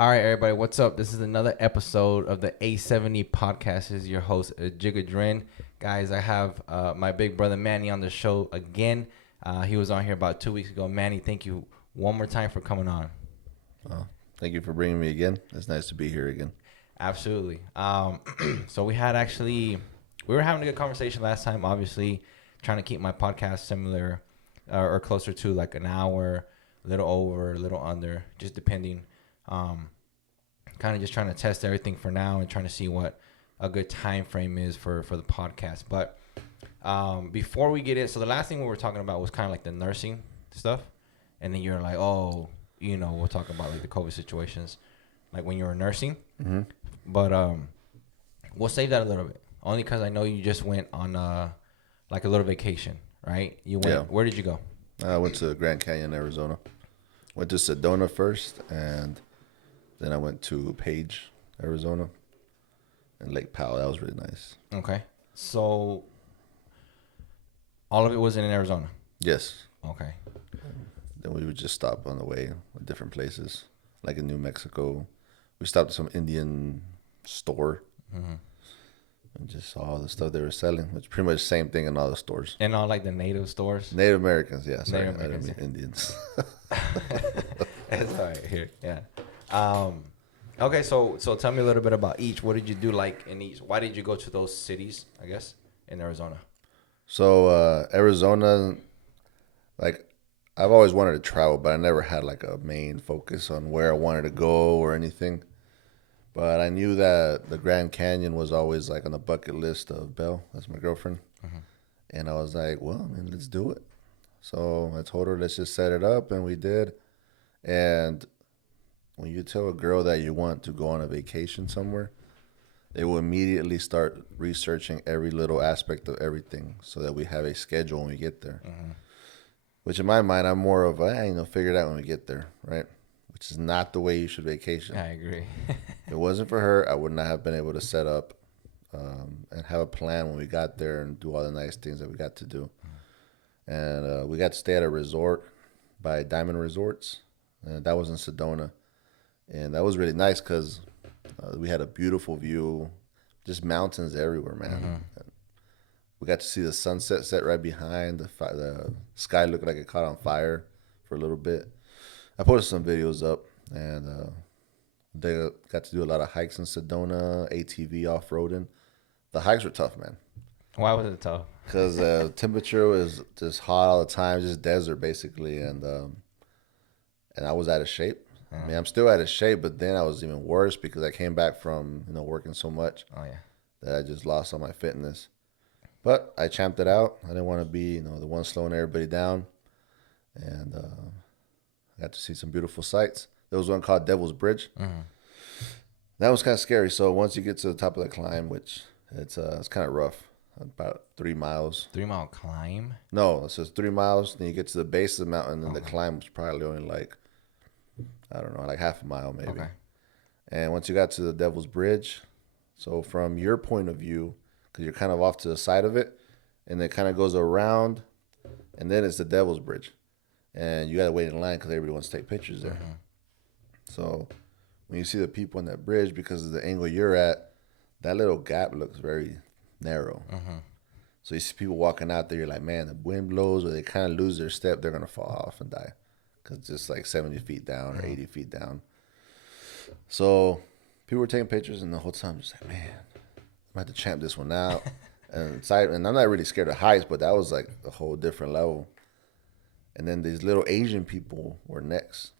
All right, everybody, what's up? This is another episode of the A7E podcast. This is your host, Jigga Dren. Guys, I have my big brother Manny on the show again. He was on here about 2 weeks ago. Manny, thank you one more time for coming on. Thank you for bringing me again. It's nice to be here again. Absolutely. So we were having a good conversation last time, obviously, trying to keep my podcast similar or closer to like an hour, a little over, a little under, just depending. Kind of just trying to test everything for now and trying to see what a good time frame is for the podcast. But before we get it, so the last thing we were talking about was kind of like the nursing stuff. And then you're like, we'll talk about like the COVID situations, like when you were nursing. Mm-hmm. But we'll save that a little bit, only because I know you just went on like a little vacation, right? You went. Yeah. Where did you go? I went to Grand Canyon, Arizona. Went to Sedona first, and then I went to Page, Arizona, and Lake Powell. That was really nice. Okay. So all of it was in Arizona. Yes. Okay. Then we would just stop on the way at different places, like in New Mexico. We stopped at some Indian store and just saw all the stuff they were selling, which is pretty much the same thing in all the stores. And all like the native stores. Native Americans, yeah. Sorry, Native Americans, I didn't mean Indians. That's all right here. Yeah. Okay. So tell me a little bit about each. What did you do like in each? Why did you go to those cities? I guess in Arizona. So Arizona, like I've always wanted to travel, but I never had like a main focus on where I wanted to go or anything. But I knew that the Grand Canyon was always like on the bucket list of Belle. That's my girlfriend. And I was like, well, man, let's do it. So I told her, let's just set it up, and we did. And when you tell a girl that you want to go on a vacation somewhere, they will immediately start researching every little aspect of everything so that we have a schedule when we get there. Which in my mind, I'm more of figure it out when we get there, right? Which is not the way you should vacation. I agree. If it wasn't for her, I would not have been able to set up and have a plan when we got there and do all the nice things that we got to do. And we got to stay at a resort by Diamond Resorts, and that was in Sedona. And that was really nice because we had a beautiful view, just mountains everywhere, man. We got to see the sunset set right behind. The sky looked like it caught on fire for a little bit. I posted some videos up, and they got to do a lot of hikes in Sedona, ATV off-roading. The hikes were tough, man. Why was it tough? Because the temperature was just hot all the time, just desert basically, and I was out of shape. I mean, I'm still out of shape, but then I was even worse because I came back from working so much that I just lost all my fitness. But I champed it out. I didn't want to be the one slowing everybody down, and I got to see some beautiful sights. There was one called Devil's Bridge. That was kind of scary. So once you get to the top of the climb, which it's kind of rough, about 3 miles. 3 mile climb? No, it says 3 miles. Then you get to the base of the mountain, and the climb was probably only like, I don't know, like half a mile maybe. Okay. And once you got to the Devil's Bridge, so from your point of view, because you're kind of off to the side of it, and it kind of goes around, and then it's the Devil's Bridge. And you got to wait in line because everybody wants to take pictures there. So when you see the people on that bridge, because of the angle you're at, that little gap looks very narrow. So you see people walking out there, you're like, man, the wind blows or they kind of lose their step, they're going to fall off and die because it's just like 70 feet down or 80 feet down. So people were taking pictures, and the whole time, just like, man, I'm going to have to champ this one out. And I'm not really scared of heights, but that was like a whole different level. And then these little Asian people were next.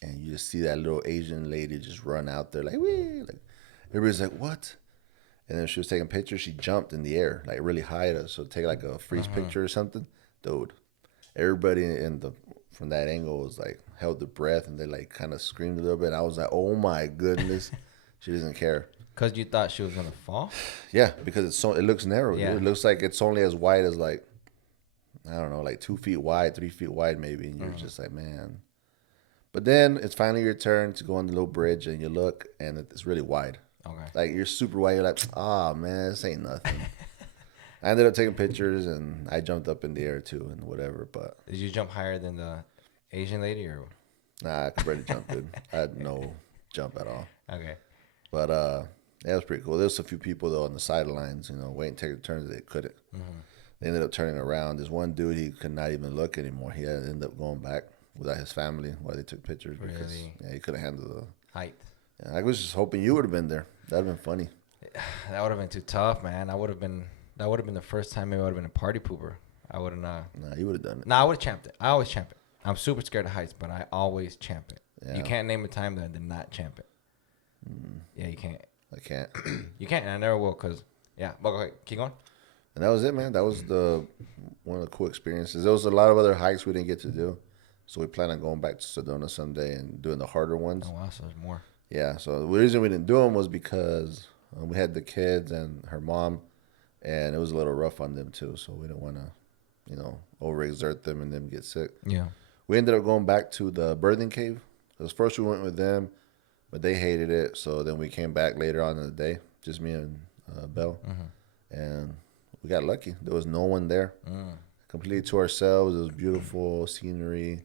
And you just see that little Asian lady just run out there like, wee! Like, everybody's like, what? And then she was taking pictures. She jumped in the air, like really high to so take like a freeze picture or something. Dude, everybody from that angle was like held their breath, and they like kind of screamed a little bit. And I was like, oh my goodness. She doesn't care. Because you thought she was going to fall? Yeah, because it looks narrow. Yeah. It looks like it's only as wide as like, I don't know, like 2 feet wide, 3 feet wide maybe. And you're just like, man. But then it's finally your turn to go on the little bridge, and you look, and it's really wide. Okay. Like, you're super wide. You're like, man, this ain't nothing. I ended up taking pictures, and I jumped up in the air too and whatever. But Did you jump higher than the Asian lady? Or nah, I could barely jump, dude. I had no jump at all. Okay. But yeah, it was pretty cool. There was a few people though on the sidelines, waiting to take the turns. They couldn't. Mm-hmm. They ended up turning around. There's one dude, he could not even look anymore. He had to end up going back without his family while they took pictures because he couldn't handle the height. Yeah, I was just hoping you would have been there. That'd have been funny. That would have been too tough, man. That would have been the first time maybe I would have been a party pooper. I wouldn't. Nah, you would have done it. Nah, I would have champed it. I always champ it. I'm super scared of heights, but I always champ it. Yeah. You can't name a time that I did not champ it. Yeah, you can't. I can't. You can't, and I never will, cause yeah. But go ahead, keep going. And that was it, man. That was one of the cool experiences. There was a lot of other hikes we didn't get to do, so we plan on going back to Sedona someday and doing the harder ones. Oh wow, so there's more. Yeah. So the reason we didn't do them was because we had the kids and her mom, and it was a little rough on them too. So we didn't want to, overexert them and them get sick. Yeah. We ended up going back to the birthing cave. Because first we went with them, but they hated it. So then we came back later on in the day, just me and Belle. Mm-hmm. And we got lucky. There was no one there. Completely to ourselves. It was beautiful scenery.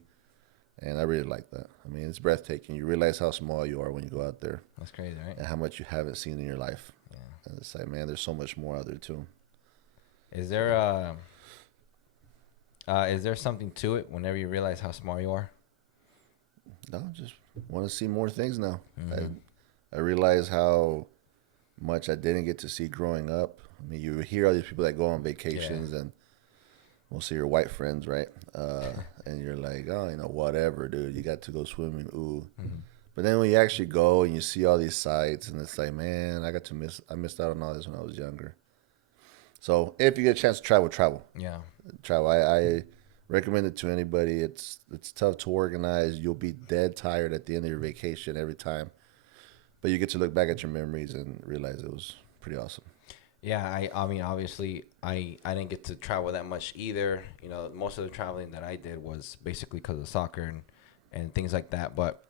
And I really like that. I mean, it's breathtaking. You realize how small you are when you go out there. That's crazy, right? And how much you haven't seen in your life. Yeah. And it's like, man, there's so much more out there, too. Is there something to it whenever you realize how small you are? No, just want to see more things now. Mm-hmm. I realize how much I didn't get to see growing up. I mean, you hear all these people that go on vacations and we'll see your white friends, right? And you're like, oh, whatever, dude. You got to go swimming, ooh. Mm-hmm. But then when you actually go and you see all these sights, and it's like, man, I missed out on all this when I was younger. So if you get a chance to travel. Yeah. Travel. I recommend it to anybody. It's tough to organize. You'll be dead tired at the end of your vacation every time. But you get to look back at your memories and realize it was pretty awesome. Yeah, I mean, obviously, I didn't get to travel that much either. Most of the traveling that I did was basically because of soccer and things like that. But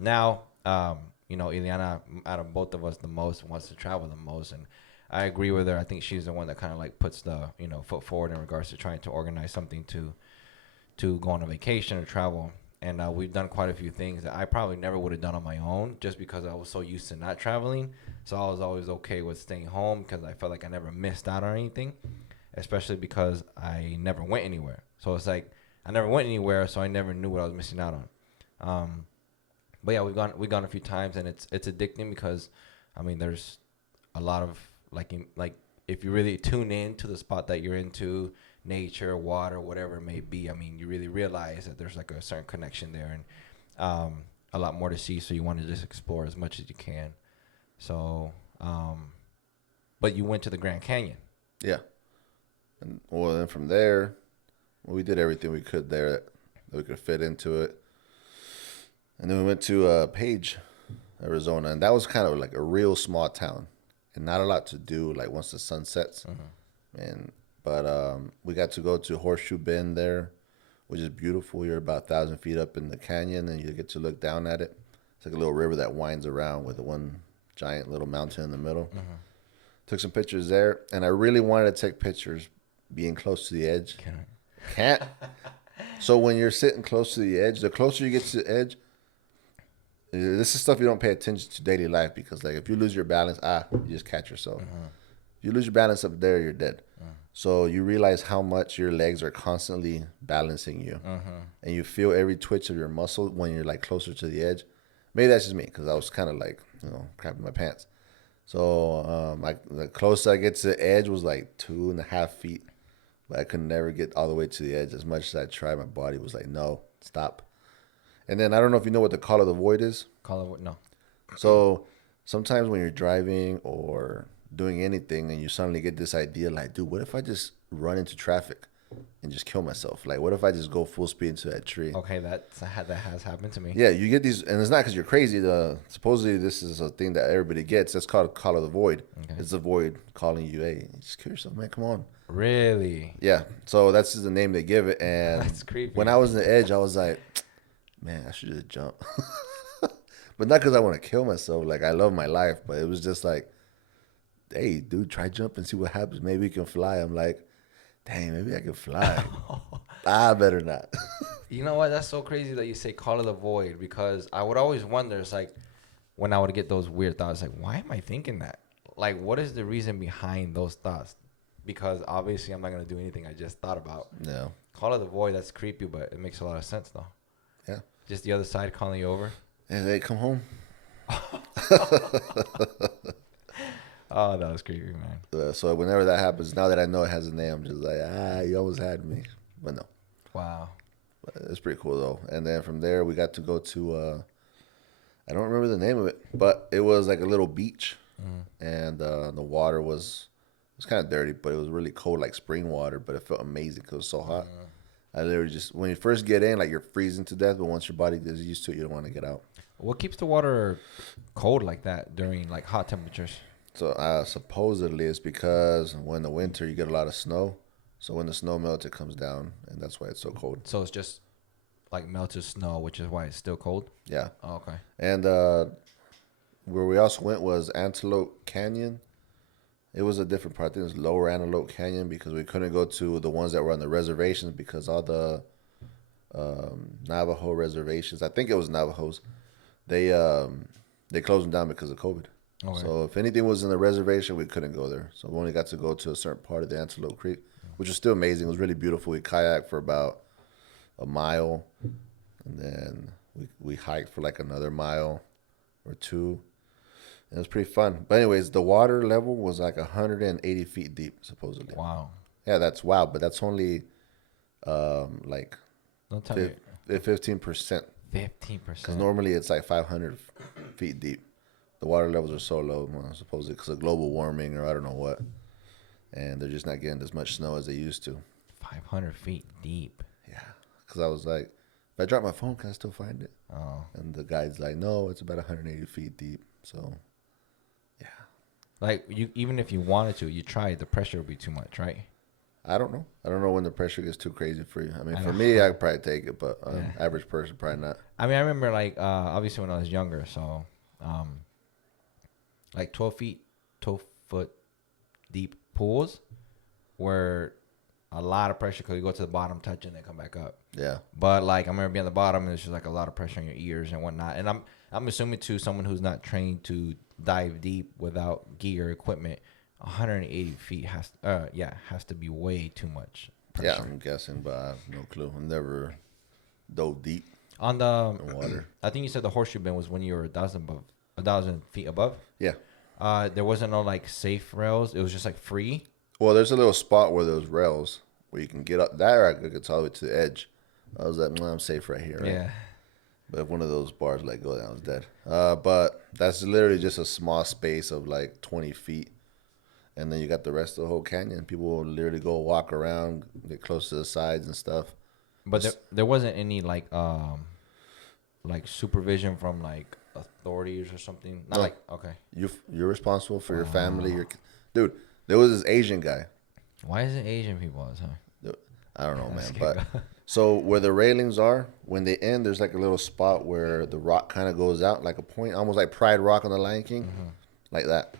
now, Ileana, out of both of us, the most wants to travel the most. And I agree with her. I think she's the one that kind of like puts the, foot forward in regards to trying to organize something to go on a vacation or travel. And we've done quite a few things that I probably never would have done on my own just because I was so used to not traveling. So I was always okay with staying home because I felt like I never missed out on anything, especially because I never went anywhere. So it's like I never went anywhere, so I never knew what I was missing out on. But yeah, we've gone a few times, and it's addicting because, I mean, there's a lot of like if you really tune in to the spot that you're into, nature, water, whatever it may be, I mean, you really realize that there's like a certain connection there and a lot more to see. So you want to just explore as much as you can. So, but you went to the Grand Canyon. Yeah. And then from there, we did everything we could there that we could fit into it. And then we went to Page, Arizona, and that was kind of like a real small town and not a lot to do like once the sun sets. Mm-hmm. But we got to go to Horseshoe Bend there, which is beautiful. You're about 1,000 feet up in the canyon, and you get to look down at it. It's like a little river that winds around with one giant little mountain in the middle. Mm-hmm. Took some pictures there, and I really wanted to take pictures being close to the edge. Can't. So when you're sitting close to the edge, the closer you get to the edge, this is stuff you don't pay attention to daily life because, like, if you lose your balance, you just catch yourself. Mm-hmm. If you lose your balance up there, you're dead. Mm-hmm. So you realize how much your legs are constantly balancing you. Mm-hmm. And you feel every twitch of your muscle when you're, like, closer to the edge. Maybe that's just me because I was kind of, like, crapping my pants. So the closest I get to the edge was, like, 2.5 feet. But I could never get all the way to the edge. As much as I tried, my body was like, no, stop. And then I don't know if you know what the call of the void is. Call of the void? No. So sometimes when you're driving or doing anything and you suddenly get this idea like, dude, what if I just run into traffic and just kill myself? Like, what if I just go full speed into that tree? Okay, that has happened to me. Yeah, you get these, and it's not because you're crazy. Supposedly this is a thing that everybody gets. That's called call of the void. Okay. It's the void calling you, hey, just kill yourself, man, come on. Really? Yeah, so that's just the name they give it. And that's creepy. When I was on the edge, I was like, man, I should just jump. But not because I want to kill myself. Like, I love my life. But it was just like, hey, dude, try jump and see what happens. Maybe you can fly. I'm like, dang, maybe I can fly. I better not. You know what? That's so crazy that you say call of the void because I would always wonder. It's like, when I would get those weird thoughts, like, why am I thinking that? Like, what is the reason behind those thoughts? Because obviously, I'm not gonna do anything I just thought about. No. Call it the void. That's creepy, but it makes a lot of sense though. Yeah. Just the other side calling you over. And they come home. Oh, that was creepy, man. So whenever that happens, now that I know it has a name, I'm just like, you almost had me. But no. Wow. But it's pretty cool though. And then from there, we got to go to I don't remember the name of it, but it was like a little beach, and the water was kind of dirty, but it was really cold, like spring water. But it felt amazing because it was so hot. I literally just when you first get in, like you're freezing to death, but once your body gets used to it, you don't want to get out. What keeps the water cold like that during like hot temperatures? So supposedly it's because when the winter you get a lot of snow, so when the snow melts, it comes down, and that's why it's so cold. So it's just like melted snow, which is why it's still cold. Yeah. Oh, okay. And where we also went was Antelope Canyon. It was a different part. I think it was Lower Antelope Canyon because we couldn't go to the ones that were on the reservations because all the Navajo reservations, I think it was Navajos, they closed them down because of COVID. Okay. So if anything was in the reservation, we couldn't go there. So we only got to go to a certain part of the Antelope Creek, which was still amazing. It was really beautiful. We kayaked for about a mile, and then we hiked for like another mile or two. It was pretty fun. But anyways, the water level was like 180 feet deep, supposedly. Wow. Yeah, that's wow. But that's only like Don't tell me 15%. 15%. Because normally it's like 500 feet deep. The water levels are so low, supposedly because of global warming or I don't know what. And they're just not getting as much snow as they used to. 500 feet deep. Yeah. Because I was like, if I drop my phone, can I still find it? Oh. And the guide's like, no, it's about 180 feet deep. So, yeah. Like you, even if you wanted to, you try. The pressure would be too much, right? I don't know. I don't know when the pressure gets too crazy for you. I mean, I for know. me, I could probably take it, but Yeah. average person probably not. I mean, I remember like obviously when I was younger, so like 12 foot deep pools were a lot of pressure because you go to the bottom, touch it, and then come back up. Yeah. But like I remember being on the bottom, and there's just like a lot of pressure on your ears and whatnot. And I'm assuming to someone who's not trained to dive deep without gear equipment, 180 feet has to be way too much pressure. Yeah, I'm guessing, but I have no clue. I've never dove deep On the in water. I think you said the horseshoe bend was when you were 1,000 feet above. Yeah. There wasn't no like safe rails. It was just like free. Well, there's a little spot where there's rails where you can get up there. I could get all the way to the edge. I was like, I'm safe right here. Right? Yeah. But if one of those bars let go, then I was dead. But that's literally just a small space of like 20 feet. And then you got the rest of the whole canyon. People will literally go walk around, get close to the sides and stuff. But there wasn't any like supervision from like authorities or something. Not No. like okay. You're responsible for your family. Dude, there was this Asian guy. Why is it Asian people all the time? Dude, I don't know, man. Let's keep But going. so where the railings are, when they end, there's like a little spot where the rock kind of goes out, like a point, almost like Pride Rock on the Lion King, like that.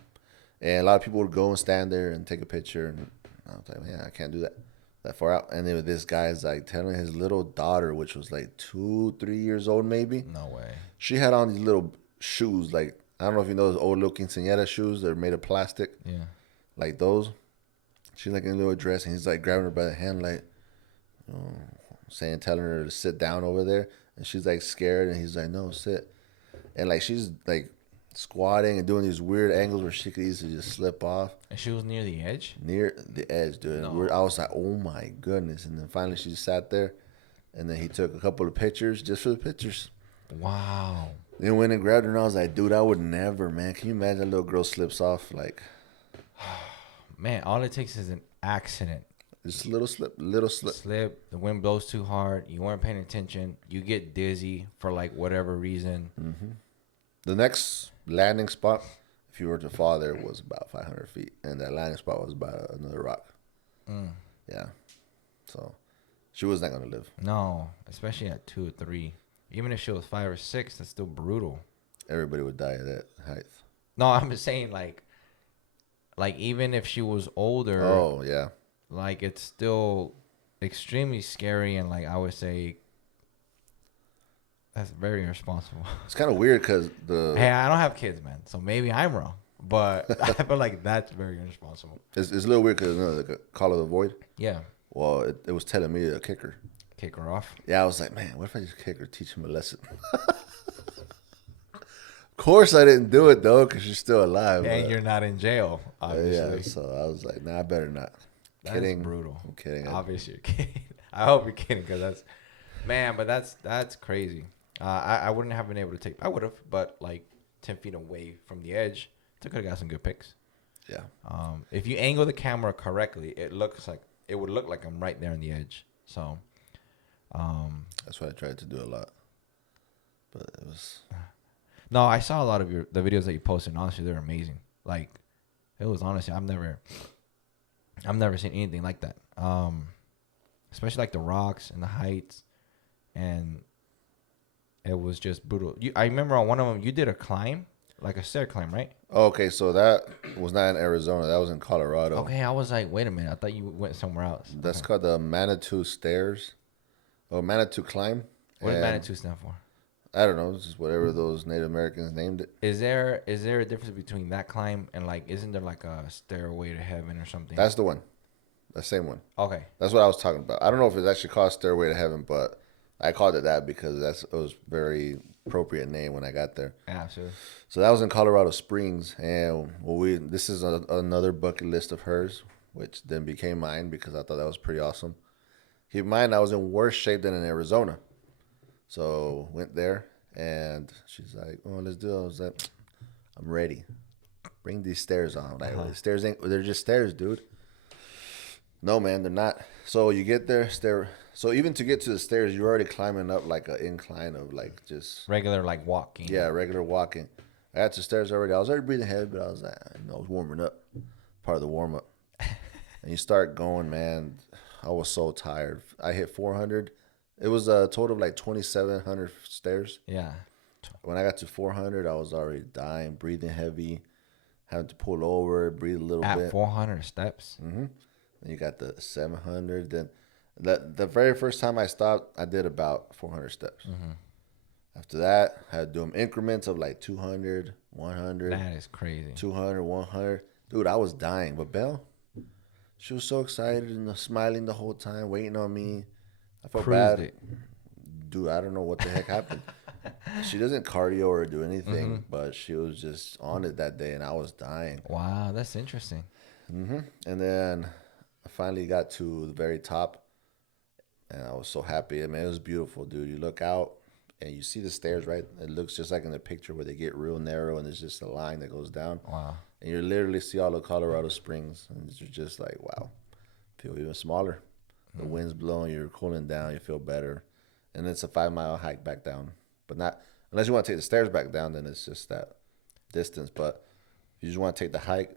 And a lot of people would go and stand there and take a picture. And I was like, man, I can't do that far out. And then this guy's like telling his little daughter, which was like 2-3 years old, maybe. No way. She had on these little shoes, like I don't know if you know those old little quinceañera shoes. They're made of plastic, Yeah. like those. She's like in a little dress, and he's like grabbing her by the hand, like telling her to sit down over there. And she's like scared, and he's like, no, sit. And like she's like squatting and doing these weird angles where she could easily just slip off And she was near the edge. near the edge, dude. No. I was like, oh my goodness. And then finally she just sat there, and then he took a couple of pictures just for the pictures. Wow. Then went and grabbed her, and I was like, dude, I would never, man. Can you imagine a little girl slips off? Like, Man, all it takes is an accident. just a little slip. Slip. The wind blows too hard. You weren't paying attention. You get dizzy for like whatever reason. The next landing spot, if you were to fall there, was about 500 feet. And that landing spot was about another rock. Yeah. So she was not going to live. No, especially at 2 or 3. Even if she was 5 or 6, that's still brutal. Everybody would die at that height. No, I'm just saying like even if she was older, Oh, yeah. like it's still extremely scary and like I would say That's very irresponsible. It's kind of weird because Hey, I don't have kids, man, so maybe I'm wrong, but I feel like that's very irresponsible. it's a little weird because the Call of the Void. Yeah, Well, it was telling me to kick her. kick her off. Yeah, I was like, man, what if I just kick her, teach him a lesson? Of course, I didn't do it though because she's still alive. And you're not in jail, obviously. Yeah, so I was like, nah, I better not. That's Kidding. brutal. I'm kidding. Obviously, you're kidding. I hope you're kidding because that's, man, but that's crazy. I wouldn't have been able to take. I would have, but like 10 feet away from the edge, I could have got some good pics. Yeah. If you angle the camera correctly, it would look like I'm right there on the edge. So, That's what I tried to do a lot, but it was. no, I saw a lot of the videos that you posted. And honestly, they're amazing. Like, it was honestly, I've never seen anything like that. Especially like the rocks and the heights, and it was just brutal. I remember on one of them, you did a climb, like a stair climb, right? Oh, okay, so that was not in Arizona. That was in Colorado. Okay, I was like, wait a minute, I thought you went somewhere else. That's Okay. called the Manitou Stairs, or Manitou Climb. What does And Manitou stand for? I don't know. It's just whatever those Native Americans named it. Is there a difference between that climb and like, isn't there like a stairway to heaven or something? That's the one. The same one. Okay. That's what I was talking about. I don't know if it's actually called Stairway to Heaven, but I called it that because it was very appropriate name when I got there. Absolutely. So that was in Colorado Springs, and this is another bucket list of hers, which then became mine because I thought that was pretty awesome. Keep in mind, I was in worse shape than in Arizona, so went there, and she's like, "Oh, let's do it." I was like, "I'm ready. Bring these stairs on." Like, stairs they're just stairs, dude. No, man, they're not. So you get there, so even to get to the stairs, you're already climbing up like an incline of like just Regular like walking. yeah, regular walking. I got to the stairs already. I was already breathing heavy, but I was like, I was warming up, part of the warm up. And you start going, man. I was so tired. I hit 400. It was a total of like 2,700 stairs. Yeah. When I got to 400, I was already dying, breathing heavy, having to pull over, breathe a little At bit. 400 steps. Mm-hmm. Then you got the 700. Then the very first time I stopped, I did about 400 steps. Mm-hmm. After that, I had to do them increments of like 200, 100. That is crazy. 200, 100. Dude, I was dying. But Belle, she was so excited and smiling the whole time, waiting on me. I felt Cruised bad. it. Dude, I don't know what the heck happened. She doesn't cardio or do anything, but she was just on it that day, and I was dying. Wow, that's interesting. And then I finally got to the very top, and I was so happy. I mean, it was beautiful, dude. You look out, and you see the stairs, right? It looks just like in the picture where they get real narrow, and there's just a line that goes down. Wow. And you literally see all of Colorado Springs, and you're just like, wow, feel even smaller. The wind's blowing, you're cooling down, you feel better. And it's a 5-mile hike back down. But not, unless you want to take the stairs back down, then it's just that distance. But if you just want to take the hike,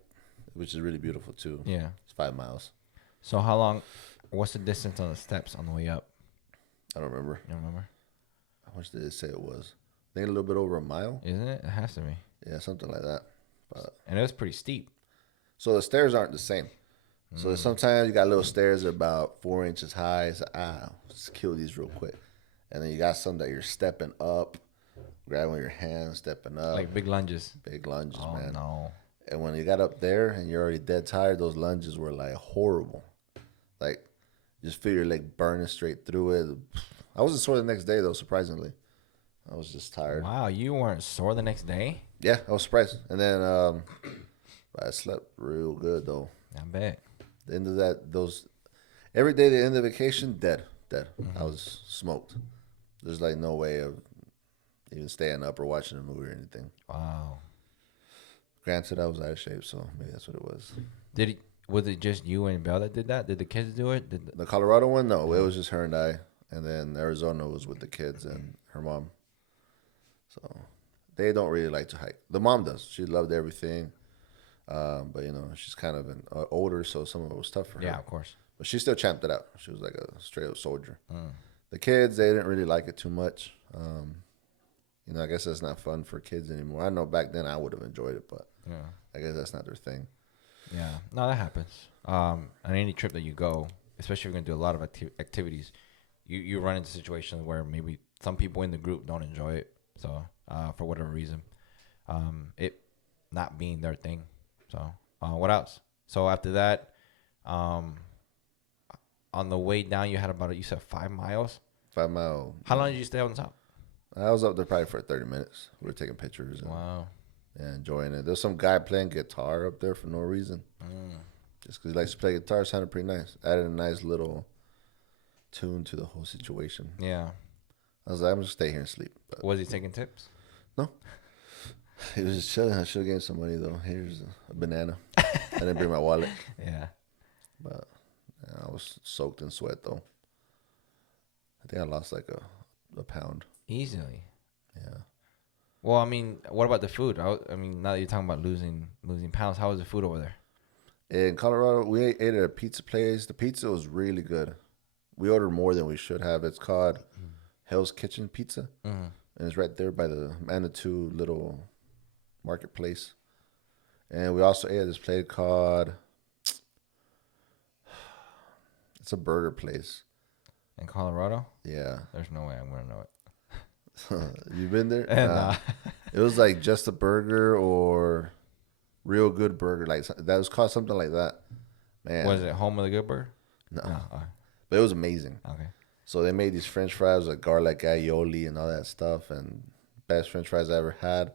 which is really beautiful too. Yeah. It's 5 miles. So how long? What's the distance on the steps on the way up? I don't remember. You don't remember? How much did it say it was? I think a little bit over a mile. Isn't it? It has to be. Yeah, something like that. But And it was pretty steep. so the stairs aren't the same. So sometimes you got little stairs that are about 4 inches high. So, let's kill these real quick. And then you got some that you're stepping up, grabbing with your hands, stepping up. Like big lunges. Big lunges, Oh, man. no. And when you got up there and you're already dead tired, those lunges were like horrible. Like, you just feel your leg burning straight through it. I wasn't sore the next day, though, surprisingly. I was just tired. Wow, you weren't sore the next day? Yeah, I was surprised. And then I slept real good, though. I bet. The end of that, every day, the end of vacation, dead. I was smoked. There's like no way of even staying up or watching a movie or anything. Wow. Granted, I was out of shape, so maybe that's what it was. Was it just you and Belle that did that? Did the kids do it? The Colorado one, no, it was just her and I. And then Arizona was with the kids and her mom. So they don't really like to hike. The mom does. She loved everything. But, she's kind of older, so some of it was tough for her. Yeah, of course. But she still champed it out. She was like a straight up soldier. The kids, they didn't really like it too much. I guess that's not fun for kids anymore. I know back then I would have enjoyed it, but Yeah. I guess that's not their thing. Yeah. No, that happens. On any trip that you go, especially if you're going to do a lot of activities, you run into situations where maybe some people in the group don't enjoy it. So for whatever reason, it not being their thing. So what else? So after that, on the way down, you had about you said 5 miles. 5 mile. How long did you stay on top? I was up there probably for 30 minutes. We were taking pictures. Wow. And enjoying it. There's some guy playing guitar up there for no reason. Just because he likes to play guitar, sounded pretty nice. Added a nice little tune to the whole situation. Yeah. I was like, I'm just stay here and sleep. But Was he taking tips? no. He was just chilling. I should have gave him some money, though. Here's a banana. I didn't bring my wallet. Yeah. But yeah, I was soaked in sweat, though. I think I lost like a pound. Easily. Yeah. Well, I mean, what about the food? I mean, now that you're talking about losing pounds, how was the food over there? In Colorado, we ate at a pizza place. The pizza was really good. We ordered more than we should have. It's called Hell's Kitchen Pizza. And it's right there by the Manitou little marketplace. And we also ate at this place called... It's a burger place. In Colorado? Yeah. There's no way I'm going to know it. You been there? Nah. It was like Just a Burger or Real Good Burger. Like that was called something like that. Man. Was it Home of the Good Burger? No. Oh, But it was amazing. okay. So they made these French fries with garlic aioli and all that stuff, and best French fries I ever had.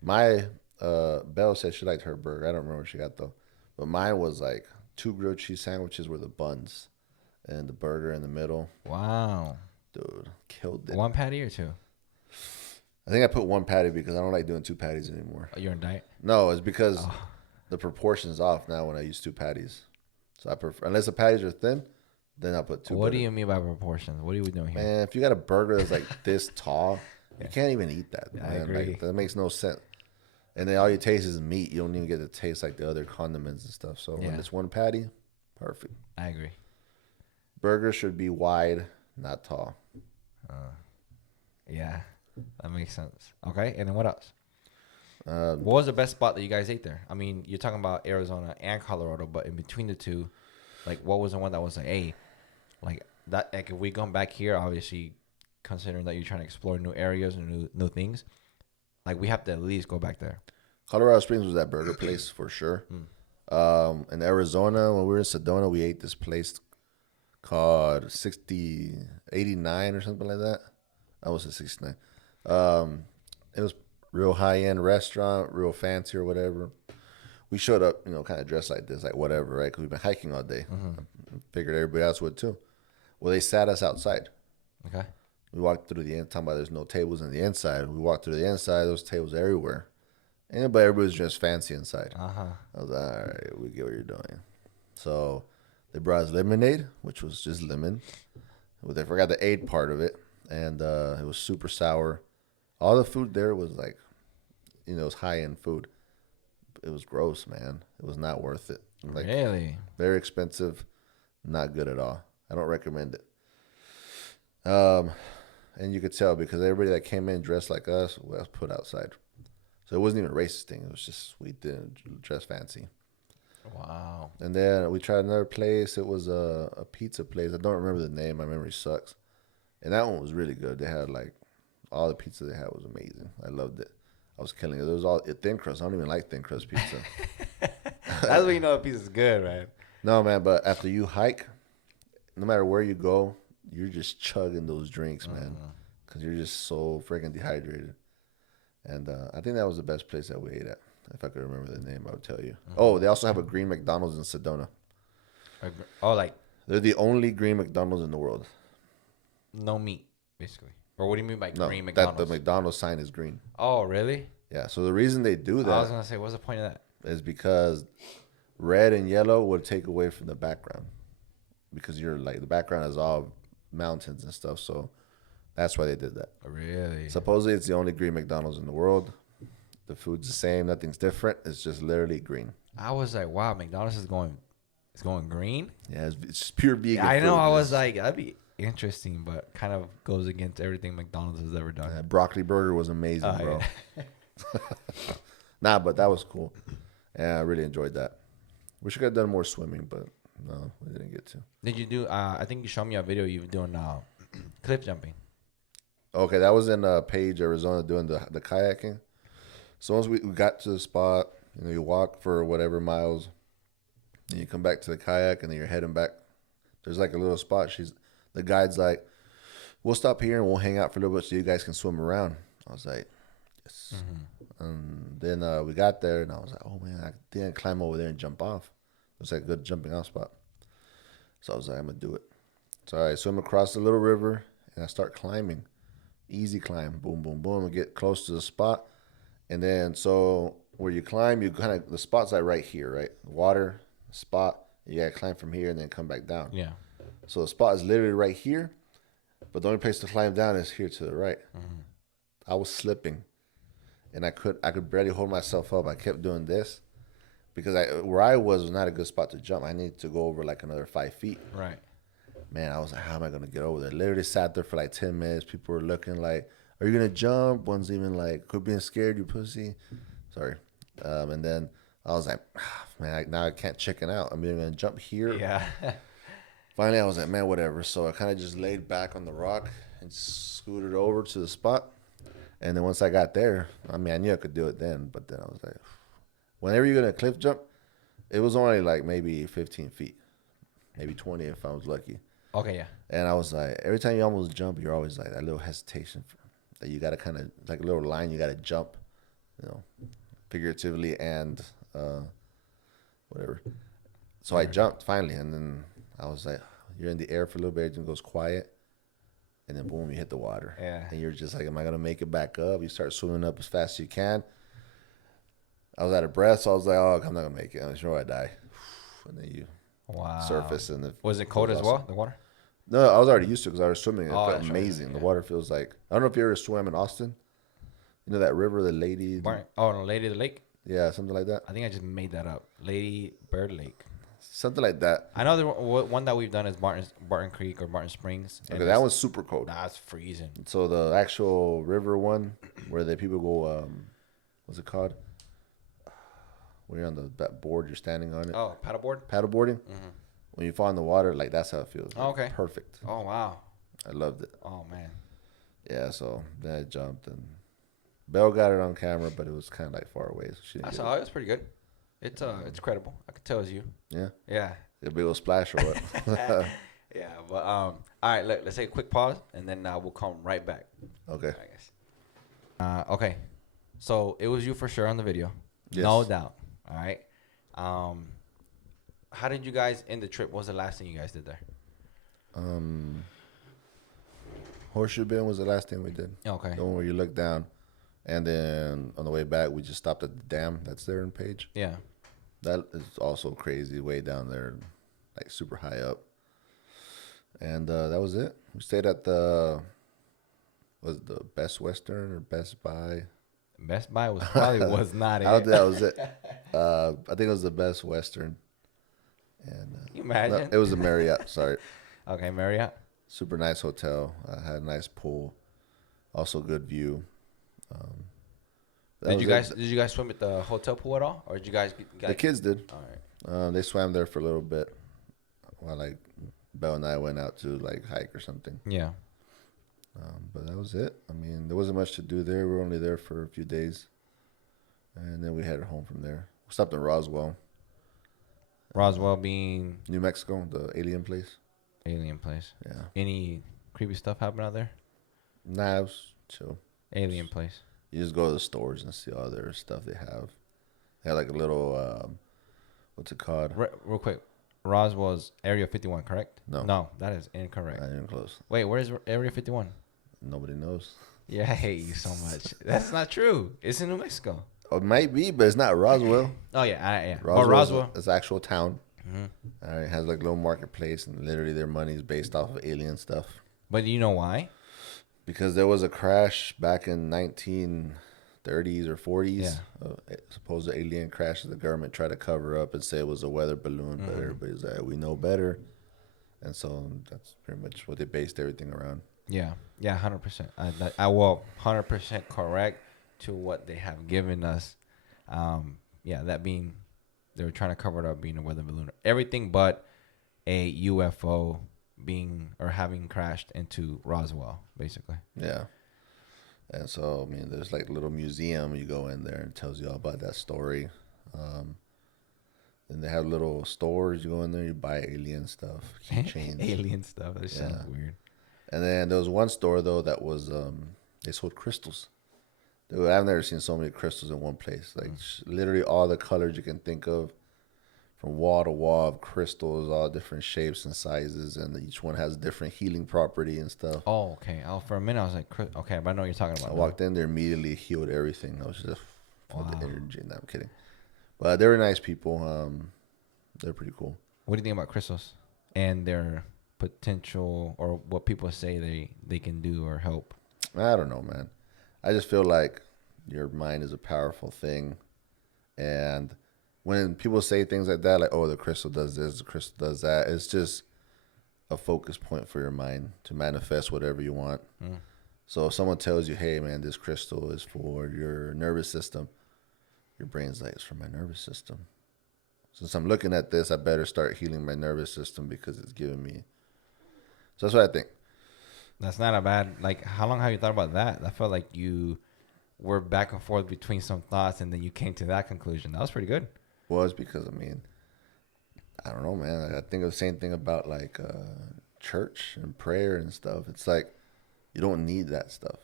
My Belle said she liked her burger. I don't remember what she got though, but mine was like 2 grilled cheese sandwiches with the buns and the burger in the middle. Wow. Dude, killed it. 1 patty or 2? I think I put 1 patty because I don't like doing 2 patties anymore. Oh, you're on diet? No, it's because the proportion's off now when I use 2 patties. So I prefer, unless the patties are thin, then I'll put 2. What do you mean by proportions? What are we doing here? Man, if you got a burger that's like this tall, you can't even eat that. Yeah, Man. I agree. Like, that makes no sense. And then all you taste is meat. You don't even get to taste like the other condiments and stuff. So when it's 1 patty, perfect. I agree. Burger should be wide, not tall. Yeah, that makes sense. Okay, and then what else? Um, What was the best spot that you guys ate there? I mean, you're talking about Arizona and Colorado, but in between the two, like, what was the one that was like, hey, like that? Like, if we come back here, obviously, considering that you're trying to explore new areas and new things, like we have to at least go back there. Colorado Springs was that burger place for sure. In Arizona, when we were in Sedona, we ate this place called 89 or something like that. I was at 69. It was real high-end restaurant, real fancy or whatever. We showed up, kind of dressed like this, like whatever, right? Because we've been hiking all day. I figured everybody else would too. Well, they sat us outside. Okay. We walked through the end, talking about there's no tables in the inside. We walked through the inside, there was tables everywhere. But everybody was just fancy inside. I was like, all right, we get what you're doing. So they brought us lemonade, which was just lemon. They forgot the aid part of it. And it was super sour. All the food there was like, it was high-end food. It was gross, man. It was not worth it. Like, really? very expensive. Not good at all. I don't recommend it. And you could tell because everybody that came in dressed like us was put outside. So it wasn't even a racist thing. It was just we didn't dress fancy. Wow. And then we tried another place. It was a pizza place. I don't remember the name. My memory sucks. And that one was really good. They had like all the pizza they had was amazing. I loved it. I was killing it. It was all thin crust. I don't even like thin crust pizza. That's when you know a pizza's good, right? No, man. But after you hike, no matter where you go, you're just chugging those drinks, man, because you're just so freaking dehydrated. And I think that was the best place that we ate at. If I could remember the name, I would tell you. Oh, they also have a green McDonald's in Sedona. Oh, like They're the only green McDonald's in the world. no meat, basically. Or what do you mean by No, green that McDonald's? the McDonald's sign is green. Oh, really? Yeah, so the reason they do I was that gonna say, what's the point of that? is because red and yellow would take away from the background. Because you're like, the background is all mountains and stuff, so that's why they did that. Really? Supposedly it's the only green McDonald's in the world. The food's the same, nothing's different. It's just literally green. I was like, wow, McDonald's is going green? Yeah, it's just pure vegan. Yeah, I know. food. I was like, that'd be interesting, but kind of goes against everything McDonald's has ever done. That broccoli burger was amazing, Oh, bro. yeah. Nah, but that was cool. Yeah, I really enjoyed that. Wish I could have done more swimming, but no, we didn't get to. Did you do? I think you showed me a video you were doing cliff jumping. Okay, that was in Page, Arizona, doing the kayaking. So once we got to the spot, you walk for whatever miles, and you come back to the kayak, and then you're heading back. There's like a little spot. The guide's like, we'll stop here and we'll hang out for a little bit so you guys can swim around. I was like, yes. And then we got there, and I was like, oh man, I didn't climb over there and jump off. It was like a good jumping off spot. So I was like, I'm gonna do it. So I swim across the little river, and I start climbing. Easy climb, boom, boom, boom, and get close to the spot. And then, so where you climb, the spot's like right here, right? Water, spot, you gotta climb from here and then come back down. Yeah. So the spot is literally right here, but the only place to climb down is here to the right. I was slipping, and I could barely hold myself up. I kept doing this because where I was not a good spot to jump. I needed to go over like another 5 feet. Right. Man, I was like, how am I gonna get over there? Literally sat there for like 10 minutes. People were looking like, are you gonna jump? One's even like, quit being scared, you pussy. Sorry. And then I was like, man, now I can't chicken out. I'm either gonna jump here. Yeah. Finally, I was like, man, whatever. So I kind of just laid back on the rock and scooted over to the spot. And then once I got there, I mean, I knew I could do it then, but then I was like, whenever you're gonna cliff jump, it was only like maybe 15 feet, maybe 20 if I was lucky. Okay, yeah. And I was like, every time you almost jump, you're always like that little hesitation that you got to kind of, like a little line, you got to jump, figuratively and whatever. So I jumped finally, and then I was like, you're in the air for a little bit, it goes quiet, and then boom, you hit the water. Yeah. And you're just like, am I going to make it back up? You start swimming up as fast as you can. I was out of breath, so I was like, oh, I'm not going to make it. I'm sure I die. And then you surface. And was it cold as awesome. Well, the water? No, I was already used to it because I was swimming. It felt amazing. Yeah. The water feels like, I don't know if you ever swam in Austin. You know that river, the Lady? No, Lady of the Lake? Yeah, something like that. I think I just made that up. Lady Bird Lake. Something like that. I know the one that we've done is Barton Creek or Barton Springs. Okay, that one's super cold. Nah, it's freezing. So the actual river one, where the people go, what's it called? When you're on that board, you're standing on it. Oh, paddleboard? Paddleboarding. Mm-hmm. When you fall in the water, like that's how it feels. Oh, okay. Perfect. Oh, wow. I loved it. Oh, man. Yeah, so then I jumped, and Belle got it on camera, but it was kind of like far away. So she didn't I saw it. It was pretty good. It's credible. I could tell it's you. Yeah. Yeah. A big old splash or what? Yeah, but all right. Let's take a quick pause, and then we'll come right back. Okay. I guess. Okay. So it was you for sure on the video. Yes. No doubt. All right. How did you guys end the trip? What was the last thing you guys did there? Horseshoe Bend was the last thing we did. Okay. The one where you look down, and then on the way back we just stopped at the dam that's there in Page. Yeah. That is also crazy, way down there, like super high up. And that was it. We stayed at the Best Western or Best Buy? Best Buy was probably was not it. I don't think that was it. I think it was the Best Western. And you imagine? No, it was a Marriott. Sorry. Okay, Marriott. Super nice hotel. Had a nice pool. Also good view. Did you guys swim at the hotel pool at all, or did you guys? The kids did. All right. They swam there for a little bit, while like Belle and I went out to like hike or something. Yeah. But that was it. I mean, there wasn't much to do there. We were only there for a few days, and then we headed home from there. We stopped in Roswell. Roswell being New Mexico, the alien place. alien place. Yeah. Any creepy stuff happen out there? Nah, it was chill. Alien place. You just go to the stores and see all their stuff they have. They had like a little, what's it called? Real quick. Roswell's Area 51, correct? No, that is incorrect. not even close. Wait, where is Area 51? Nobody knows. Yeah, I hate you so much. That's not true. It's in New Mexico. Oh, it might be, but it's not Roswell. Oh, yeah. Yeah. Roswell. It's an actual town. Mm-hmm. It has like a little marketplace, and literally their money is based off of alien stuff. But do you know why? Because there was a crash back in 1930s or 40s. Yeah. Supposed alien crash that the government tried to cover up and say it was a weather balloon, but everybody's like, we know better. And so that's pretty much what they based everything around. Yeah. Yeah, 100%. I will 100% correct to what they have given us. Yeah, that being, they were trying to cover it up being a weather balloon. Everything but a UFO being or having crashed into Roswell, basically. Yeah. And so, I mean, there's like a little museum. You go in there and it tells you all about that story. Um, then they have little stores. You go in there, you buy alien stuff, keychains. Alien stuff. That Yeah. sounds weird. And then there was one store though that was they sold crystals. Dude, I've never seen so many crystals in one place. Like literally all the colors you can think of, from wall to wall of crystals, all different shapes and sizes, and each one has a different healing property and stuff. Oh, okay. Oh, for a minute I was like, okay, but I know what you're talking I about. walked in there, immediately healed everything. I was just felt Wow. the energy. No, I'm kidding. But they were nice people. They're pretty cool. What do you think about crystals and their potential, or what people say they can do or help? I don't know, man. I just feel like your mind is a powerful thing, and when people say things like that, like, "Oh, the crystal does this, the crystal does that," it's just a focus point for your mind to manifest whatever you want. Mm. So if someone tells you, "Hey, man, this crystal is for your nervous system," your brain's like, "It's for my nervous system. Since I'm looking at this, I better start healing my nervous system because it's giving me." So that's what I think. That's not a bad. Like, how long have you thought about that? I felt like you were back and forth between some thoughts, and then you came to that conclusion. That was pretty good. Well, it's because, I mean, I don't know, man. I think the same thing about like church and prayer and stuff. It's like you don't need that stuff.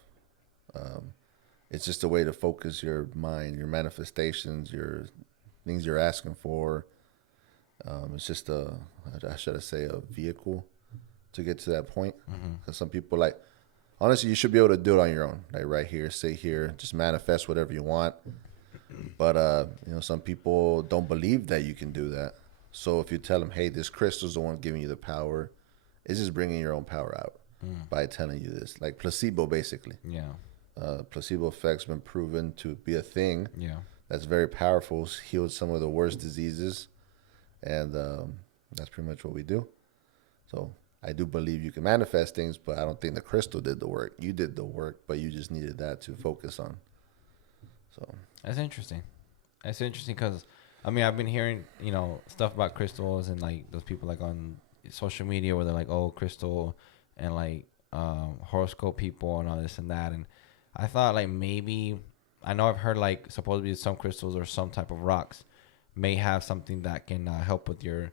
Um, it's just a way to focus your mind, your manifestations, your things you're asking for. It's just I should I say, a vehicle to get to that point. Because some people like, honestly, you should be able to do it on your own. Like right here, sit here, just manifest whatever you want. But some people don't believe that you can do that. So if you tell them, "Hey, this crystal's the one giving you the power," it's just bringing your own power out by telling you this, like placebo, basically. Yeah. Placebo effect's been proven to be a thing Yeah. that's very powerful, healed some of the worst diseases, and that's pretty much what we do. So I do believe you can manifest things, but I don't think the crystal did the work. You did the work, but you just needed that to focus on. So That's interesting. That's interesting because, I mean, I've been hearing, stuff about crystals and like those people like on social media where they're like, oh, crystal and like horoscope people and all this and that. And I thought like maybe, I know I've heard like supposedly some crystals or some type of rocks may have something that can help with your,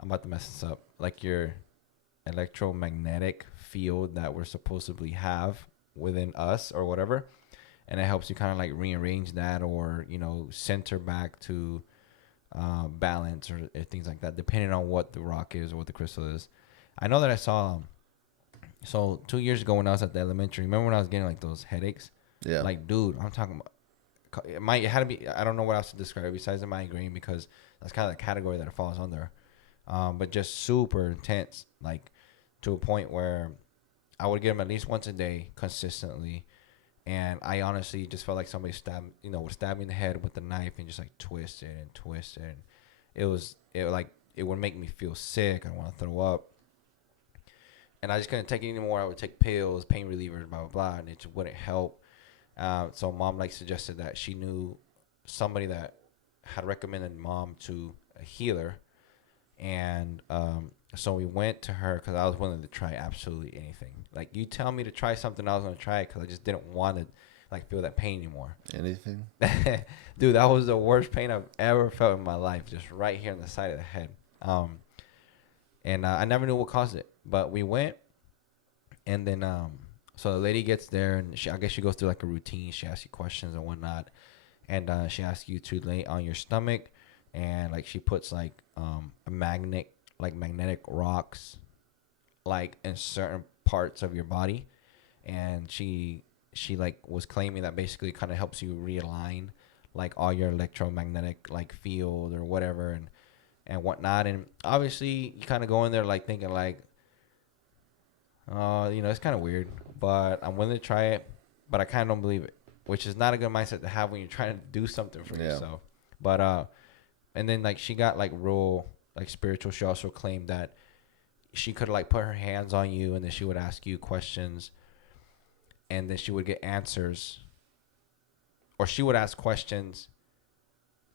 I'm about to mess this up, like your electromagnetic field that we're supposedly have within us or whatever. And it helps you kind of like rearrange that or, center back to balance or things like that, depending on what the rock is or what the crystal is. I know that I saw, so 2 years ago when I was at the elementary, remember when I was getting like those headaches? yeah, Like, dude, I'm talking about, it had to be, I don't know what else to describe it besides the migraine because that's kind of the category that it falls under. But just super intense, like to a point where I would get them at least once a day consistently. And I honestly just felt like somebody would stab me in the head with a knife and just like twist it and twist it. And it would make me feel sick. I want to throw up. And I just couldn't take it anymore. I would take pills, pain relievers, blah, blah, blah, and it just wouldn't help. So mom like suggested that she knew somebody that had recommended mom to a healer. And so we went to her because I was willing to try absolutely anything. Like, you tell me to try something, I was going to try it because I just didn't want to, like, feel that pain anymore. anything. Dude, that was the worst pain I've ever felt in my life, just right here on the side of the head. And I never knew what caused it. But we went, and then so the lady gets there, and I guess she goes through, like, a routine. She asks you questions and whatnot. And she asks you to lay on your stomach, and, like, she puts, like, magnetic rocks, like, in certain parts of your body. And she like was claiming that basically kind of helps you realign like all your electromagnetic like field or whatever and whatnot. And obviously you kind of go in there like thinking like, it's kind of weird, but I'm willing to try it, but I kind of don't believe it, which is not a good mindset to have when you're trying to do something for yourself. But and then like she got like real like spiritual. She also claimed that she could like put her hands on you and then she would ask you questions and then she would get answers, or she would ask questions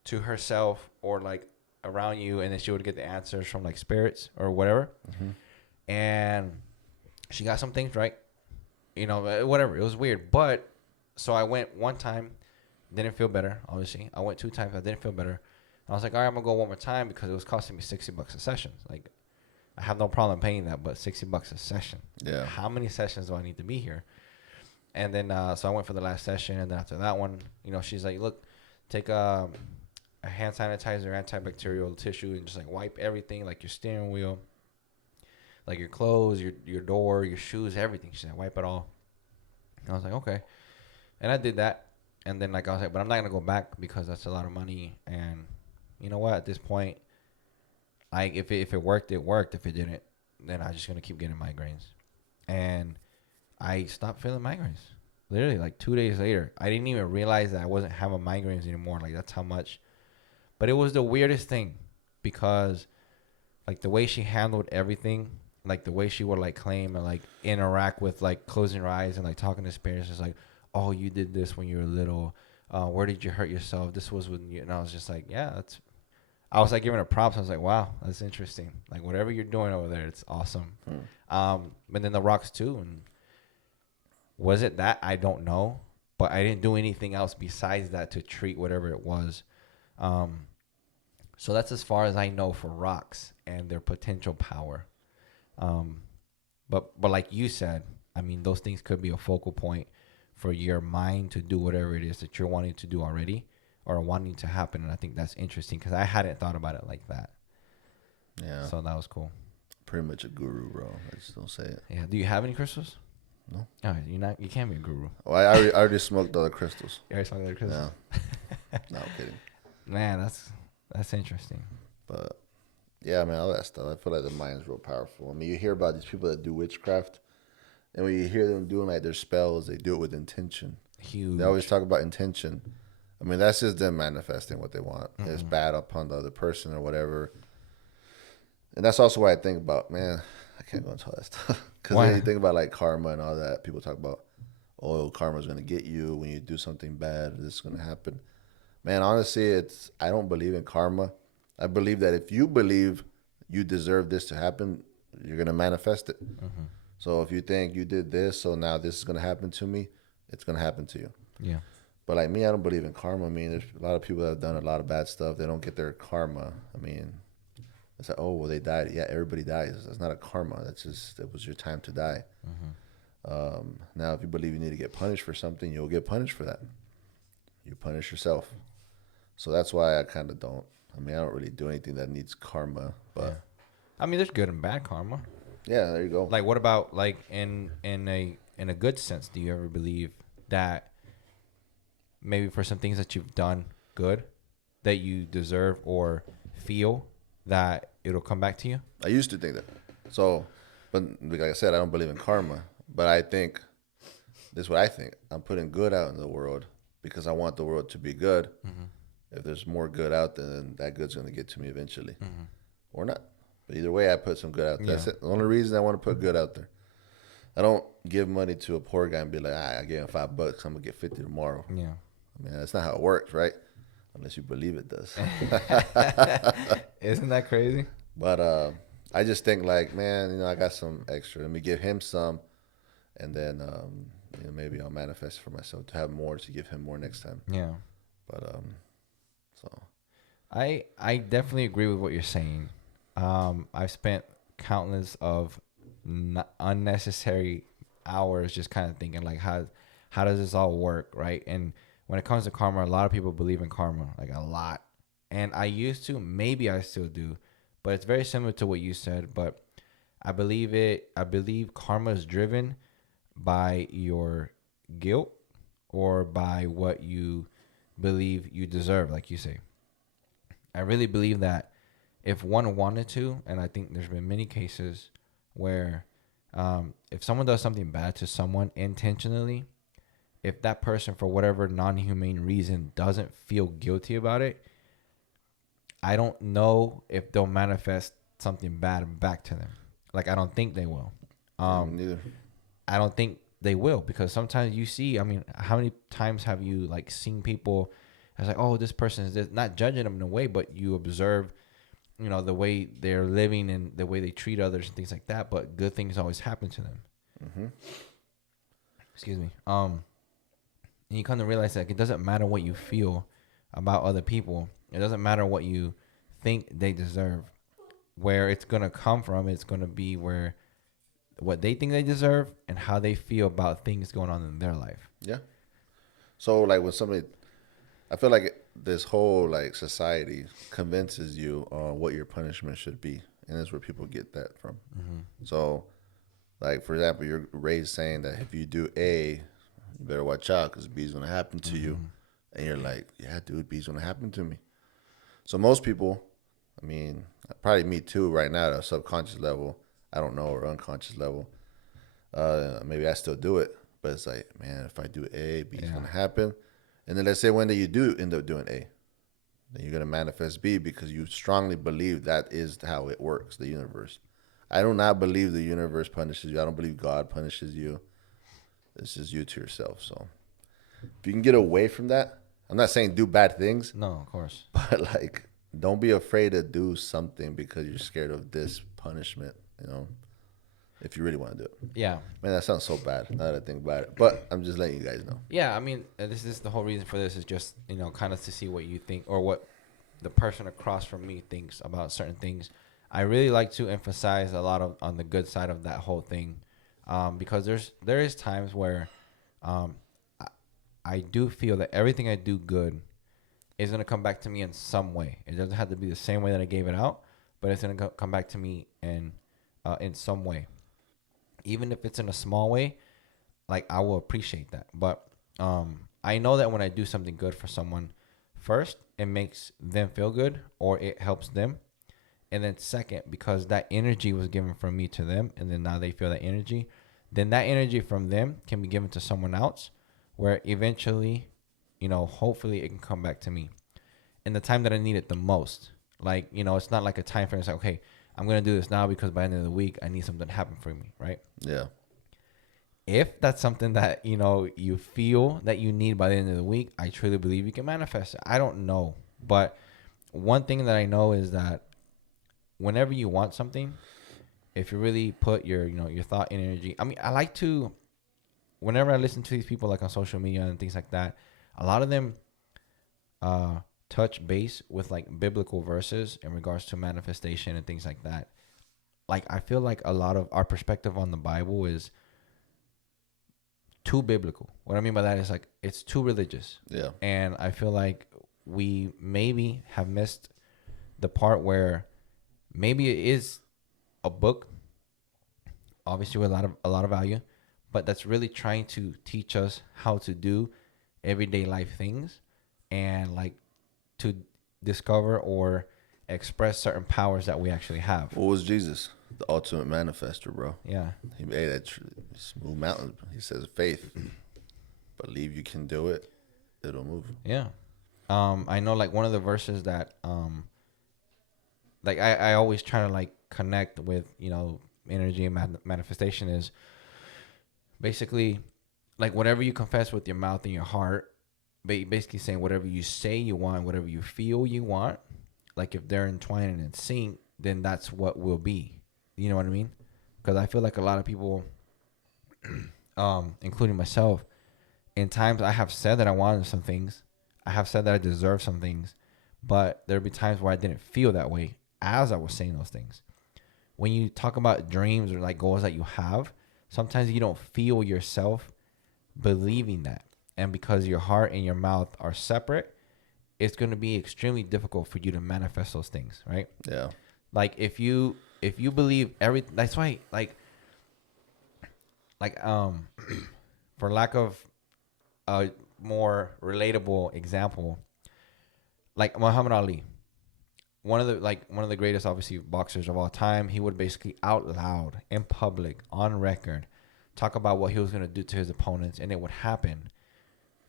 to herself or like around you, and then she would get the answers from like spirits or whatever. And she got some things right, whatever. It was weird, but So I went one time, didn't feel better. Obviously, I went 2 times, I didn't feel better. I was like, all right, I'm gonna go one more time because it was costing me $60 a session. Like, I have no problem paying that, but $60 a session. Yeah. How many sessions do I need to be here? And then so I went for the last session, and then after that one, she's like, look, take a hand sanitizer, antibacterial tissue, and just like wipe everything, like your steering wheel, like your clothes, your door, your shoes, everything. She said, wipe it all. And I was like, okay. And I did that. And then like I was like, but I'm not gonna go back because that's a lot of money. And you know what? At this point, like if it worked, it worked. If it didn't, then I'm just gonna keep getting migraines. And I stopped feeling migraines. Literally, like 2 days later, I didn't even realize that I wasn't having migraines anymore. Like that's how much. But it was the weirdest thing because, like the way she handled everything, like the way she would like claim and like interact with like closing her eyes and like talking to spirits, is like, oh, you did this when you were little. Where did you hurt yourself? This was when you. And I was just like, yeah, that's. I was like giving her props. I was like, wow, that's interesting. Like whatever you're doing over there, it's awesome. But then the rocks too. And was it that? I don't know. But I didn't do anything else besides that to treat whatever it was. So that's as far as I know for rocks and their potential power. But like you said, I mean, those things could be a focal point for your mind to do whatever it is that you're wanting to do already or wanting to happen. And I think that's interesting because I hadn't thought about it like that. Yeah. So that was cool. Pretty much a guru, bro. I just don't say it. Yeah. Do you have any crystals? No. Oh, you can't be a guru. Oh, I already smoked other crystals. You already smoked other crystals? No. No, I'm kidding. Man, that's interesting. But yeah, man, all that stuff. I feel like the mind's real powerful. I mean, you hear about these people that do witchcraft, and when you hear them doing like their spells, they do it with intention. Huge. They always talk about intention. I mean, that's just them manifesting what they want. Mm-hmm. It's bad upon the other person or whatever. And that's also why I think about, man, I can't go into all that stuff. Because when you think about like karma and all that, people talk about, oh, karma's going to get you when you do something bad. This is going to happen. Man, honestly, I don't believe in karma. I believe that if you believe you deserve this to happen, you're going to manifest it. Mm-hmm. So if you think you did this, so now this is going to happen to me, it's going to happen to you. Yeah. But like me, I don't believe in karma. I mean, there's a lot of people that have done a lot of bad stuff. They don't get their karma. I mean, it's like, oh, well, they died. Yeah, everybody dies. That's not a karma. That's just, it was your time to die. Mm-hmm. Now, if you believe you need to get punished for something, you'll get punished for that. You punish yourself. So that's why I kind of don't. I mean, I don't really do anything that needs karma. But yeah. I mean, there's good and bad karma. Yeah, there you go. Like, what about like in a good sense? Do you ever believe that maybe for some things that you've done good, that you deserve or feel that it'll come back to you? I used to think that. So, but like I said, I don't believe in karma. But I think this is what I think. I'm putting good out in the world because I want the world to be good. Mm-hmm. If there's more good out there, then that good's going to get to me eventually. Mm-hmm. Or not. But either way, I put some good out there. Yeah. That's it. The only reason I want to put good out there. I don't give money to a poor guy and be like, I gave him $5. I'm going to get 50 tomorrow. Yeah. I mean, that's not how it works, right? Unless you believe it does. Isn't that crazy? But I just think like, man, I got some extra. Let me give him some. And then maybe I'll manifest for myself to have more to give him more next time. Yeah. But so I definitely agree with what you're saying. I've spent countless of unnecessary hours just kind of thinking like how does this all work, right? And when it comes to karma, a lot of people believe in karma, like a lot. And I used to, maybe I still do, but it's very similar to what you said. But I believe karma is driven by your guilt or by what you believe you deserve, like you say. I really believe that if one wanted to, and I think there's been many cases where if someone does something bad to someone intentionally, if that person, for whatever non-humane reason, doesn't feel guilty about it, I don't know if they'll manifest something bad back to them. Like, I don't think they will. Neither. I don't think they will, because sometimes you see, I mean, how many times have you like seen people as like, oh, this person is this, not judging them in a way, but you observe, the way they're living and the way they treat others and things like that. But good things always happen to them. Mm-hmm. Excuse me. And you come to realize that it doesn't matter what you feel about other people. It doesn't matter what you think they deserve. Where it's gonna come from, it's gonna be where what they think they deserve and how they feel about things going on in their life. Yeah. So like when somebody, I feel like this whole like society convinces you on what your punishment should be, and that's where people get that from. Mm-hmm. So, like for example, you're raised saying that if you do A, you better watch out because B is gonna happen to you, and you're like, yeah, dude, B's gonna happen to me. So most people, I mean, probably me too, right now at a subconscious level, I don't know, or unconscious level, maybe I still do it, but it's like, man, if I do A, B is gonna happen, and then let's say one day you do end up doing A, then you're gonna manifest B because you strongly believe that is how it works, the universe. I do not believe the universe punishes you. I don't believe God punishes you. This is you to yourself. So if you can get away from that, I'm not saying do bad things. No, of course. But like, don't be afraid to do something because you're scared of this punishment. You know, if you really want to do it. Yeah. Man, that sounds so bad. Now that I think about it, but I'm just letting you guys know. Yeah, I mean, this is the whole reason for this is just kind of to see what you think or what the person across from me thinks about certain things. I really like to emphasize a lot on the good side of that whole thing, because there is times where I do feel that everything I do good is gonna come back to me in some way. It doesn't have to be the same way that I gave it out, but it's gonna come back to me in some way, even if it's in a small way. Like I will appreciate that, but I know that when I do something good for someone, first it makes them feel good or it helps them. And then second, because that energy was given from me to them, and then now they feel that energy, then that energy from them can be given to someone else, where eventually, hopefully it can come back to me in the time that I need it the most. Like, it's not like a time frame. It's like, okay, I'm going to do this now because by the end of the week, I need something to happen for me, right? Yeah. If that's something that, you feel that you need by the end of the week, I truly believe you can manifest it. I don't know. But one thing that I know is that whenever you want something, if you really put your thought and energy. I mean, I like to, whenever I listen to these people like on social media and things like that, a lot of them touch base with like biblical verses in regards to manifestation and things like that. Like I feel like a lot of our perspective on the Bible is too biblical. What I mean by that is like it's too religious. Yeah. And I feel like we maybe have missed the part where maybe it is a book, obviously with a lot of value, but that's really trying to teach us how to do everyday life things and like to discover or express certain powers that we actually have. What was Jesus? The ultimate manifester, bro. Yeah. He made that smooth mountains. He says faith. Believe you can do it. It'll move. Yeah. I know like one of the verses that like I always try to like connect with, energy and manifestation is basically like whatever you confess with your mouth and your heart, basically saying whatever you say you want, whatever you feel you want, like if they're entwined and in sync, then that's what will be. You know what I mean? Because I feel like a lot of people, including myself, in times I have said that I wanted some things, I have said that I deserve some things, but there'll be times where I didn't feel that way as I was saying those things. When you talk about dreams or like goals that you have, sometimes you don't feel yourself believing that. And because your heart and your mouth are separate, it's going to be extremely difficult for you to manifest those things, right? Yeah. Like if you believe everything, that's why like for lack of a more relatable example, like Muhammad Ali, one of the greatest obviously boxers of all time, he would basically out loud in public on record talk about what he was going to do to his opponents, and it would happen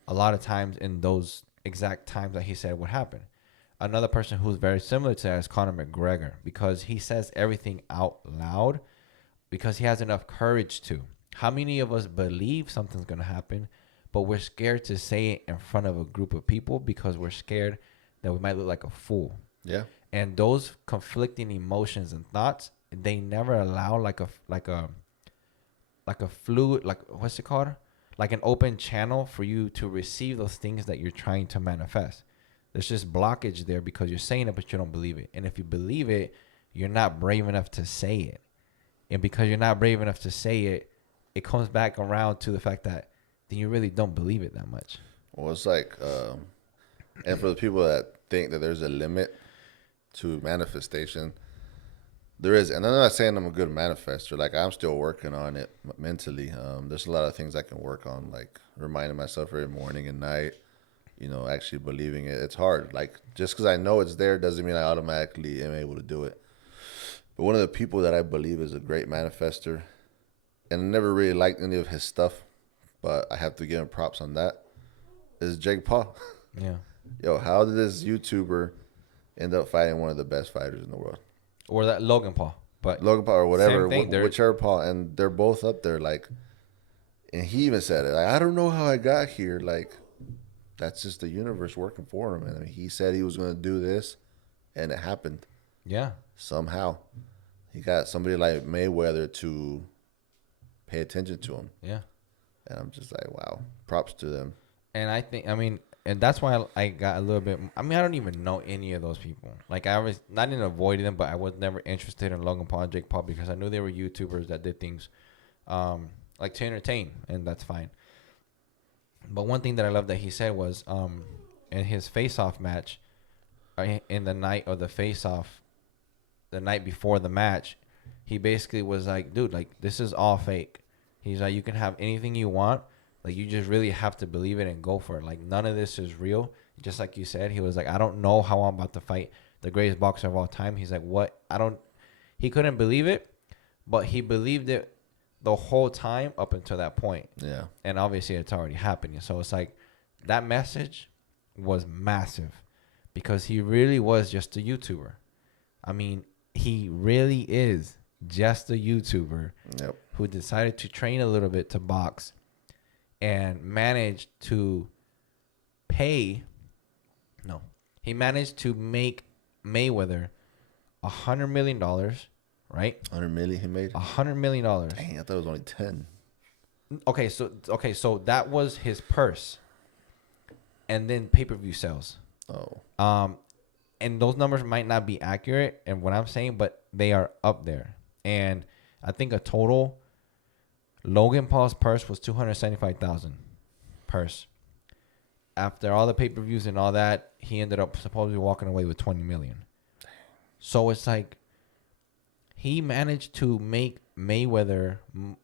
a lot of times in those exact times that he said would happen. Another person who's very similar to that is Conor McGregor, because he says everything out loud because he has enough courage to. How many of us believe something's going to happen, but we're scared to say it in front of a group of people because we're scared that we might look like a fool? Yeah. And those conflicting emotions and thoughts, they never allow like a fluid, like what's it called? like an open channel for you to receive those things that you're trying to manifest. There's just blockage there because you're saying it, but you don't believe it. And if you believe it, you're not brave enough to say it. And because you're not brave enough to say it, it comes back around to the fact that then you really don't believe it that much. Well, it's like, and for the people that think that there's a limit to manifestation, there is. And I'm not saying I'm a good manifester. Like, I'm still working on it mentally. There's a lot of things I can work on, like reminding myself every morning and night, actually believing it. It's hard. Like, just because I know it's there doesn't mean I automatically am able to do it. But one of the people that I believe is a great manifester, and I never really liked any of his stuff, but I have to give him props on that, is Jake Paul. Yeah. Yo, how did this YouTuber end up fighting one of the best fighters in the world? Or that Logan Paul. But Logan Paul or whatever, same thing, whichever Paul, and they're both up there. Like, and he even said it. Like, I don't know how I got here. Like, that's just the universe working for him. And I mean, he said he was going to do this, and it happened. Yeah. Somehow, he got somebody like Mayweather to pay attention to him. Yeah. And I'm just like, wow, props to them. And I think, and that's why I got a little bit. I don't even know any of those people. Like, I was not in avoiding them, but I was never interested in Logan Paul and Jake Paul because I knew they were YouTubers that did things like to entertain, and that's fine. But one thing that I love that he said was in his face-off match, in the night of the face-off, the night before the match, he basically was like, dude, like, this is all fake. He's like, you can have anything you want. Like, you just really have to believe it and go for it. Like, none of this is real. Just like you said, he was like, I don't know how I'm about to fight the greatest boxer of all time. He's like, what? He couldn't believe it, but he believed it the whole time up until that point. Yeah. And obviously it's already happening. So it's like that message was massive because he really was just a YouTuber. I mean, he really is just a YouTuber who decided to train a little bit to box and managed to he managed to make Mayweather $100 million, right? 100 million he made? $100 million. Dang, I thought it was only 10. Okay, so that was his purse. And then pay-per-view sales. Oh. And those numbers might not be accurate and what I'm saying, but they are up there. And I think a total Logan Paul's purse was $275,000 purse. After all the pay-per-views and all that, he ended up supposedly walking away with $20 million. So it's like he managed to make Mayweather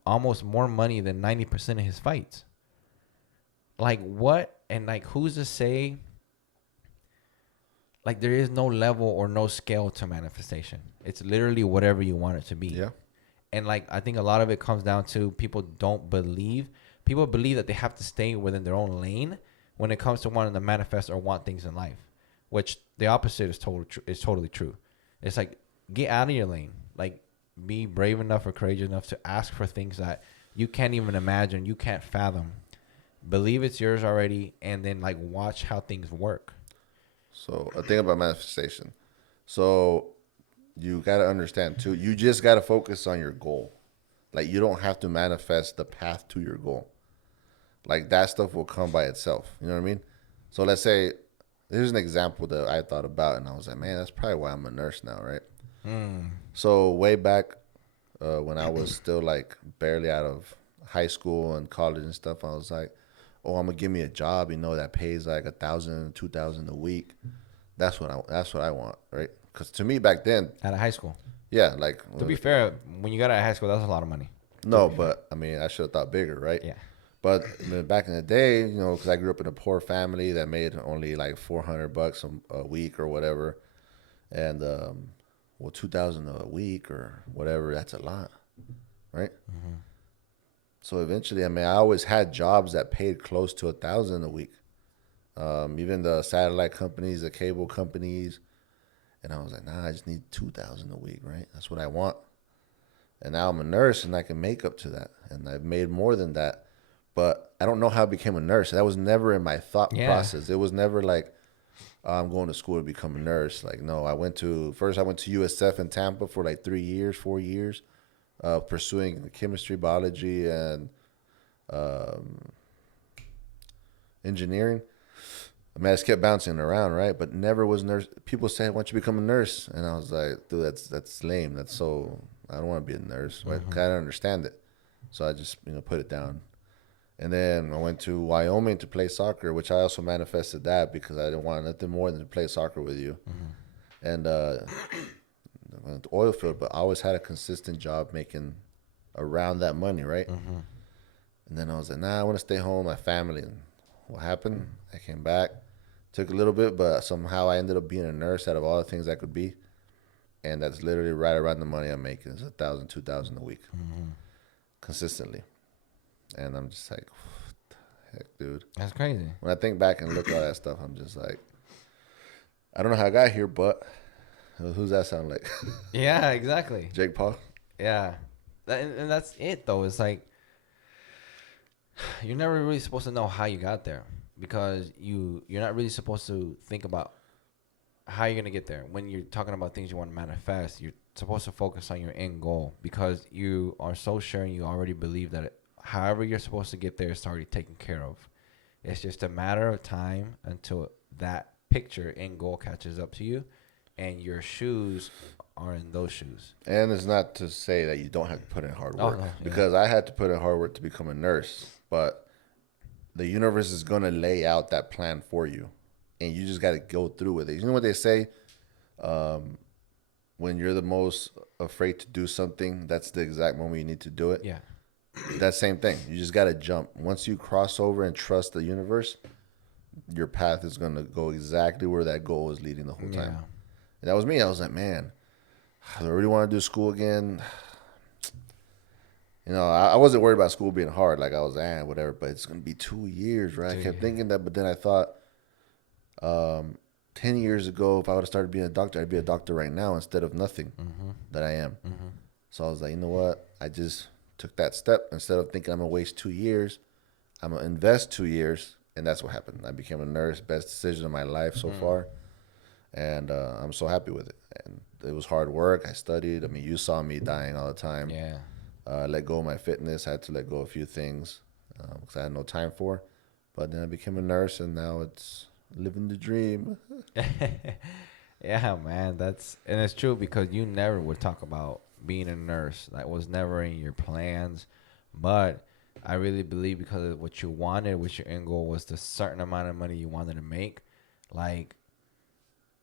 almost more money than 90% of his fights. Like, what? And like, who's to say? Like, there is no level or no scale to manifestation. It's literally whatever you want it to be. Yeah. And like, I think a lot of it comes down to people don't believe. People believe that they have to stay within their own lane when it comes to wanting to manifest or want things in life, which the opposite is totally true. It's like, get out of your lane. Like, be brave enough or courageous enough to ask for things that you can't even imagine, you can't fathom. Believe it's yours already, and then like watch how things work. So a thing about manifestation. So you got to understand too, you just got to focus on your goal. Like, you don't have to manifest the path to your goal. Like, that stuff will come by itself. You know what I mean? So let's say, here's an example that I thought about, and I was like, man, that's probably why I'm a nurse now, right? So way back when I was still like barely out of high school and college and stuff, I was like, oh, I'm gonna give me a job, that pays like $1,000, $2,000 a week. That's what I want, right? Because to me back then, Out of high school. yeah, like, To be fair, when you got out of high school, that's a lot of money. no, but I mean, I should have thought bigger, right? Yeah. But back in the day, because I grew up in a poor family that made only like $400 a week or whatever, and $2,000 a week or whatever, that's a lot, right? Mm-hmm. So eventually, I mean, I always had jobs that paid close to $1,000 a week, even the satellite companies, the cable companies, and I was like, nah, I just need $2,000 a week, right? That's what I want. And now I'm a nurse, and I can make up to that, and I've made more than that. But I don't know how I became a nurse. That was never in my thought process. It was never like, oh, I'm going to school to become a nurse. Like, no, I went to USF in Tampa for like 4 years, pursuing chemistry, biology, and engineering. I mean, I just kept bouncing around, right? But never was nurse. People say, "Why don't you become a nurse?" And I was like, "Dude, that's lame. That's so. I don't want to be a nurse. I kind of understand it." So I just put it down. And then I went to Wyoming to play soccer, which I also manifested that because I didn't want nothing more than to play soccer with you. And I went to oil field, but I always had a consistent job making around that money, right? And then I was like, nah, I want to stay home, my family. And what happened? I came back, took a little bit, but somehow I ended up being a nurse out of all the things I could be. And that's literally right around the money I'm making. It's 1,000, 2,000 a week, consistently. And I'm just like, what the heck, dude? That's crazy. When I think back and look at all that stuff, I'm just like, I don't know how I got here, but who's that sound like? Yeah, exactly. Jake Paul? Yeah. And that's it, though. It's like, you're never really supposed to know how you got there because you're not really supposed to think about how you're going to get there. When you're talking about things you want to manifest, you're supposed to focus on your end goal because you are so sure and you already believe that however you're supposed to get there, it's already taken care of. It's just a matter of time until that picture end goal catches up to you and your shoes are in those shoes. And it's not to say that you don't have to put in hard work, no, because I had to put in hard work to become a nurse, but the universe is going to lay out that plan for you, and you just got to go through with it. You know what they say? When you're the most afraid to do something, that's the exact moment you need to do it. Yeah. That same thing. You just got to jump. Once you cross over and trust the universe, your path is going to go exactly where that goal is leading the whole time. Yeah. And that was me. I was like, man, I really want to do school again. I wasn't worried about school being hard. Like I was, whatever. But it's going to be 2 years, right? I kept thinking that. But then I thought, 10 years ago, if I would have started being a doctor, I'd be a doctor right now instead of nothing that I am. So I was like, you know what? I just took that step. Instead of thinking I'm going to waste 2 years, I'm going to invest 2 years. And that's what happened. I became a nurse. Best decision of my life so far. And I'm so happy with it. And it was hard work. I studied. I mean, you saw me dying all the time. Yeah. Let go of my fitness. I had to let go of a few things because I had no time for. But then I became a nurse, and now it's living the dream. Yeah, man. And it's true because you never would talk about being a nurse. That was never in your plans. But I really believe because of what you wanted, what your end goal was, the certain amount of money you wanted to make, like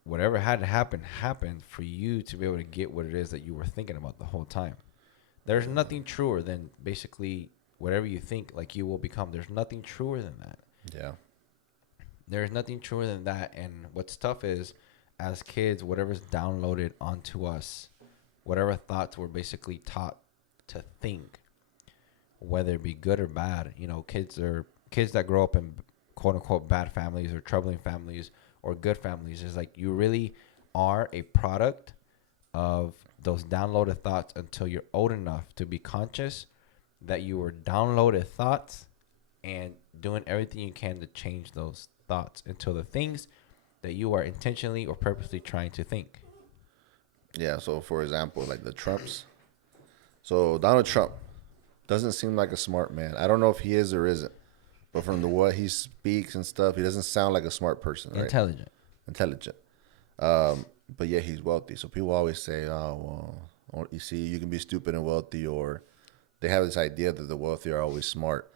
whatever had to happen happened for you to be able to get what it is that you were thinking about the whole time. There's nothing truer than basically whatever you think like you will become. There's nothing truer than that. Yeah. There's nothing truer than that. And what's tough is as kids, whatever's downloaded onto us, whatever thoughts we're basically taught to think, whether it be good or bad, kids that grow up in quote unquote bad families or troubling families or good families, is like you really are a product of those downloaded thoughts until you're old enough to be conscious that you were downloaded thoughts and doing everything you can to change those thoughts into the things that you are intentionally or purposely trying to think. Yeah. So, for example, like the Trumps. So Donald Trump doesn't seem like a smart man. I don't know if he is or isn't, but from the what he speaks and stuff, he doesn't sound like a smart person. Right? Intelligent. But yeah, he's wealthy. So people always say, "Oh, well, you see, you can be stupid and wealthy," or they have this idea that the wealthy are always smart.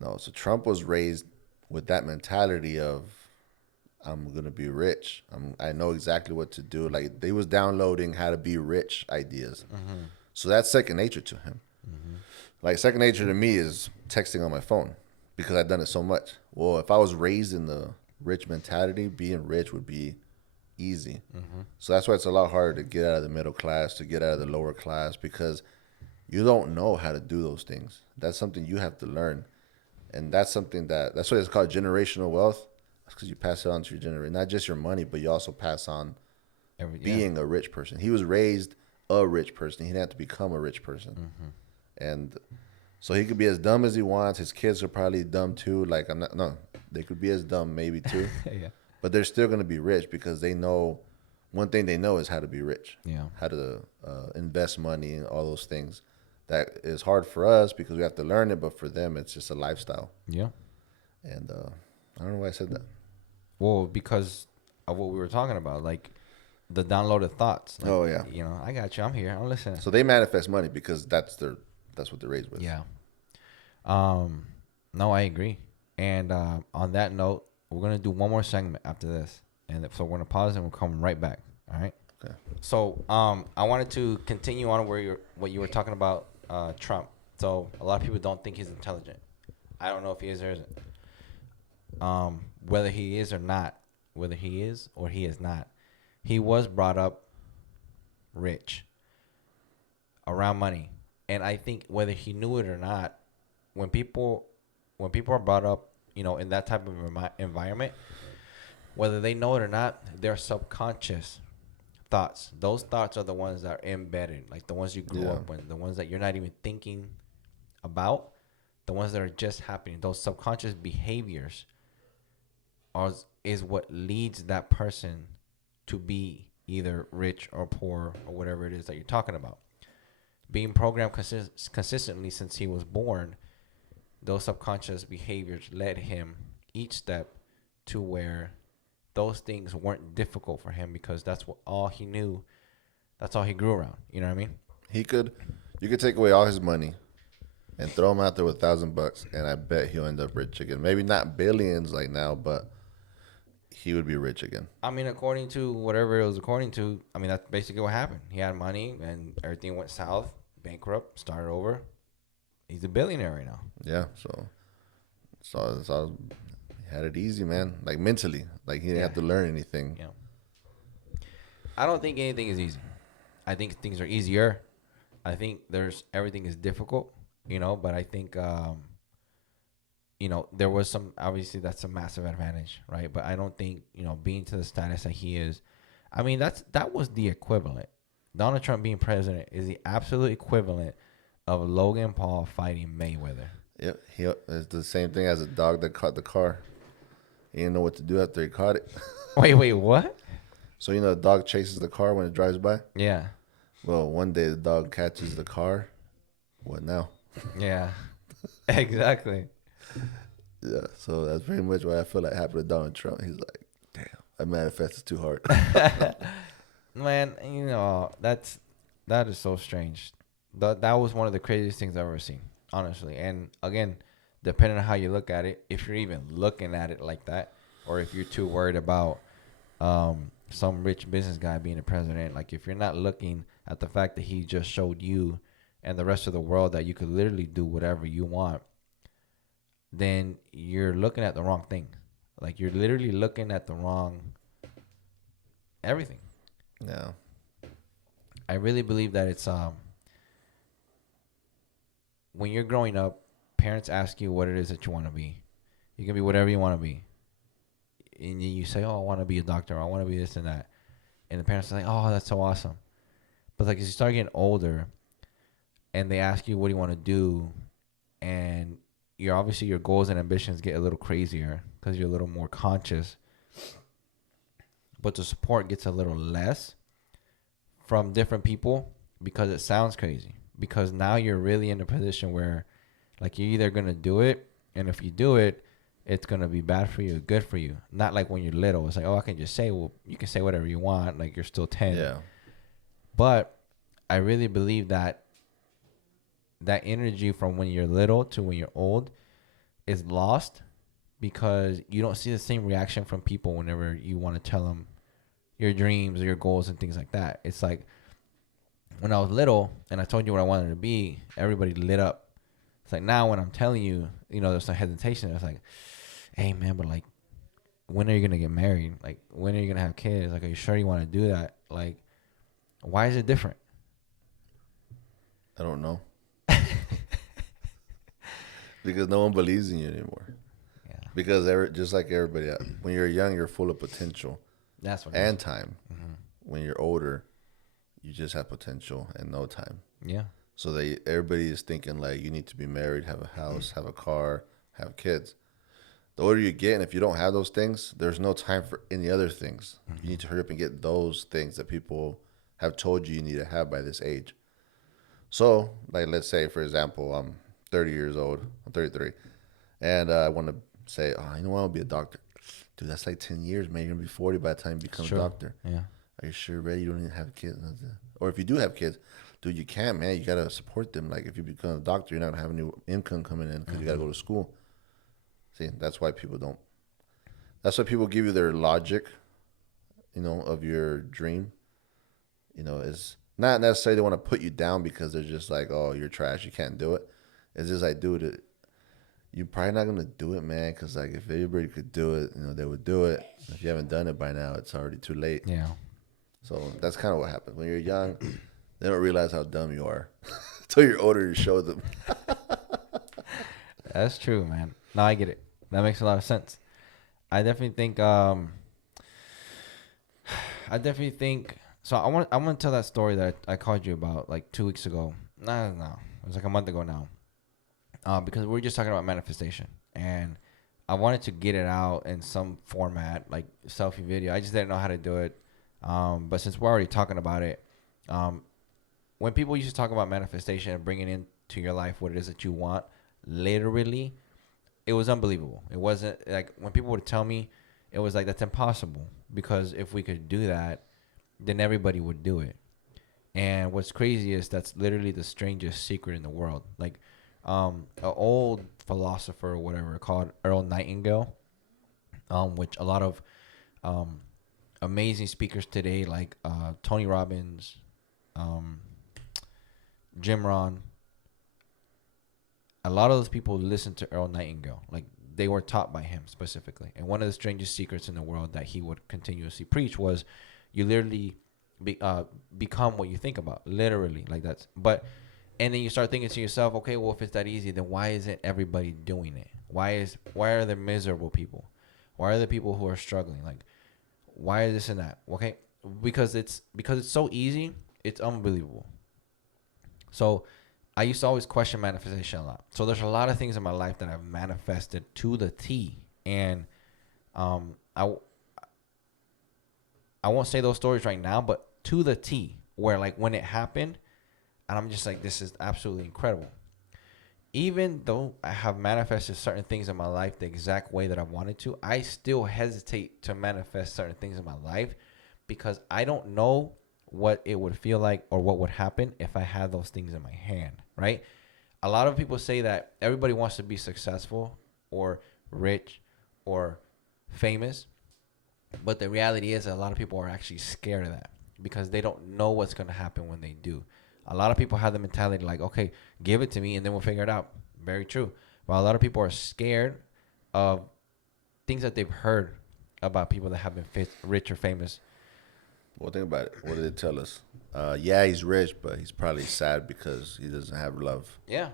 No, so Trump was raised with that mentality of, "I'm gonna be rich. I know exactly what to do." Like they was downloading how to be rich ideas. So that's second nature to him. Like second nature to me is texting on my phone because I've done it so much. Well, if I was raised in the rich mentality, being rich would be easy. So that's why it's a lot harder to get out of the middle class, to get out of the lower class, because you don't know how to do those things. That's something you have to learn. And that's something that's what it's called generational wealth. That's because you pass it on to your generation, not just your money, but you also pass on being a rich person. He was raised a rich person. He didn't have to become a rich person. And so he could be as dumb as he wants. His kids are probably dumb too. Like they could be as dumb maybe too. Yeah. But they're still going to be rich because they know one thing they know is how to be rich. Yeah. How to invest money and all those things. That is hard for us because we have to learn it, but for them it's just a lifestyle. Yeah. And I don't know why I said that. Well, because of what we were talking about, like the downloaded thoughts. Like, Oh yeah. I got you. I'm here. I'm listening. So they manifest money because that's what they're raised with. Yeah. Um. No, I agree. And on that note, we're gonna do one more segment after this, and so we're gonna pause and we'll come right back. All right. Okay. So, I wanted to continue on what you were talking about, Trump. So a lot of people don't think he's intelligent. I don't know if he is or isn't. Whether he is or not, whether he is or he is not, he was brought up rich, around money, and I think whether he knew it or not, when people when people are brought up, in that type of environment, whether they know it or not, their subconscious thoughts, those thoughts are the ones that are embedded, like the ones you grew up with, the ones that you're not even thinking about, the ones that are just happening. Those subconscious behaviors is what leads that person to be either rich or poor or whatever it is that you're talking about. Being programmed consistently since he was born, those subconscious behaviors led him each step to where those things weren't difficult for him because that's all he knew. That's all he grew around. You know what I mean? You could take away all his money and throw him out there with $1,000, and I bet he'll end up rich again. Maybe not billions like now, but he would be rich again. I mean, according to whatever it was according to, I mean, that's basically what happened. He had money and everything went south, bankrupt, started over. He's a billionaire right now. Yeah, so he had it easy, man. Like mentally, like he didn't have to learn anything. Yeah. I don't think anything is easy. I think things are easier. I think everything is difficult, but I think there was some, obviously that's a massive advantage, right? But I don't think, being to the status that he is, I mean, that was the equivalent. Donald Trump being president is the absolute equivalent of Logan Paul fighting Mayweather. Yep, it's the same thing as a dog that caught the car. He didn't know what to do after he caught it. Wait, what? So the dog chases the car when it drives by? Yeah. Well, one day the dog catches the car. What now? Yeah. Exactly. Yeah, so that's pretty much what I feel like happened to Donald Trump. He's like, damn, I manifested too hard. Man, that is so strange. That was one of the craziest things I've ever seen, honestly. And again, depending on how you look at it, if you're even looking at it like that, or if you're too worried about some rich business guy being the president, like if you're not looking at the fact that he just showed you and the rest of the world that you could literally do whatever you want, then you're looking at the wrong thing. Like you're literally looking at the wrong everything. Yeah. I really believe that it's when you're growing up, parents ask you what it is that you want to be. You can be whatever you want to be. And you say, oh, I want to be a doctor. I want to be this and that. And the parents are like, oh, that's so awesome. But like as you start getting older and they ask you what do you want to do, and obviously your goals and ambitions get a little crazier because you're a little more conscious. But the support gets a little less from different people because it sounds crazy. Because now you're really in a position where like you're either going to do it, and if you do it, it's going to be bad for you, good for you. Not like when you're little. It's like, oh, I can just say, well, you can say whatever you want. Like you're still 10. Yeah. But I really believe that energy from when you're little to when you're old is lost because you don't see the same reaction from people whenever you want to tell them your dreams or your goals and things like that. It's like when I was little and I told you what I wanted to be, everybody lit up. It's like now when I'm telling you, there's some hesitation. It's like, hey, man, but like, when are you going to get married? Like, when are you going to have kids? Like, are you sure you want to do that? Like, why is it different? I don't know. Because no one believes in you anymore. Yeah. Because just like everybody else, when you're young, you're full of potential. That's what. And time. Mm-hmm. When you're older, you just have potential and no time. Yeah. So everybody is thinking like you need to be married, have a house, have a car, have kids. The older you get, and if you don't have those things, there's no time for any other things. Mm-hmm. You need to hurry up and get those things that people have told you need to have by this age. So, like, let's say, for example, I'm 30 years old. I'm 33. And I want to say, oh, you know what, I'll be a doctor. Dude, that's like 10 years, man. You're going to be 40 by the time you become a doctor. Yeah. Are you sure, ready? You don't even have kids. Or if you do have kids, dude, you can't, man. You got to support them. Like, if you become a doctor, you're not going to have a new income coming in because you got to go to school. See, that's why people don't. That's why people give you their logic, you know, of your dream. You know, is not necessarily they want to put you down because they're just like, oh, you're trash. You can't do it. It's just like, dude, you're probably not going to do it, man. Because, like, if everybody could do it, you know, they would do it. If you haven't done it by now, it's already too late. Yeah. So that's kind of what happens. When you're young, they don't realize how dumb you are. Until you're older, you show them. That's true, man. No, I get it. That makes a lot of sense. I definitely think so I want to tell that story that I called you about like 2 weeks ago. No. It was like a month ago now. Because we were just talking about manifestation, and I wanted to get it out in some format, like selfie video. I just didn't know how to do it. But since we're already talking about it, when people used to talk about manifestation and bringing into your life what it is that you want, literally, it was unbelievable. It wasn't like when people would tell me, it was like, that's impossible, because if we could do that, then everybody would do it. And what's crazy is that's literally the strangest secret in the world. Like, an old philosopher or whatever called Earl Nightingale, which a lot of amazing speakers today, like Tony Robbins, Jim Rohn, a lot of those people listen to Earl Nightingale. Like, they were taught by him specifically. And one of the strangest secrets in the world that he would continuously preach was, you literally become what you think about. Literally, like that's. And then you start thinking to yourself, okay, well, if it's that easy, then why isn't everybody doing it? Why are there miserable people? Why are there people who are struggling? Like, why is this and that? Okay, because it's so easy, it's unbelievable. So I used to always question manifestation a lot. So there's a lot of things in my life that I've manifested to the T. And I won't say those stories right now, but to the T, where like when it happened, and I'm just like, this is absolutely incredible. Even though I have manifested certain things in my life the exact way that I wanted to, I still hesitate to manifest certain things in my life because I don't know what it would feel like or what would happen if I had those things in my hand, right? A lot of people say that everybody wants to be successful or rich or famous, but the reality is that a lot of people are actually scared of that because they don't know what's going to happen when they do. A lot of people have the mentality like, okay, give it to me and then we'll figure it out. Very true. But a lot of people are scared of things that they've heard about people that have been rich or famous. Well, think about it. What did it tell us? Yeah, he's rich, but he's probably sad because he doesn't have love. Yeah.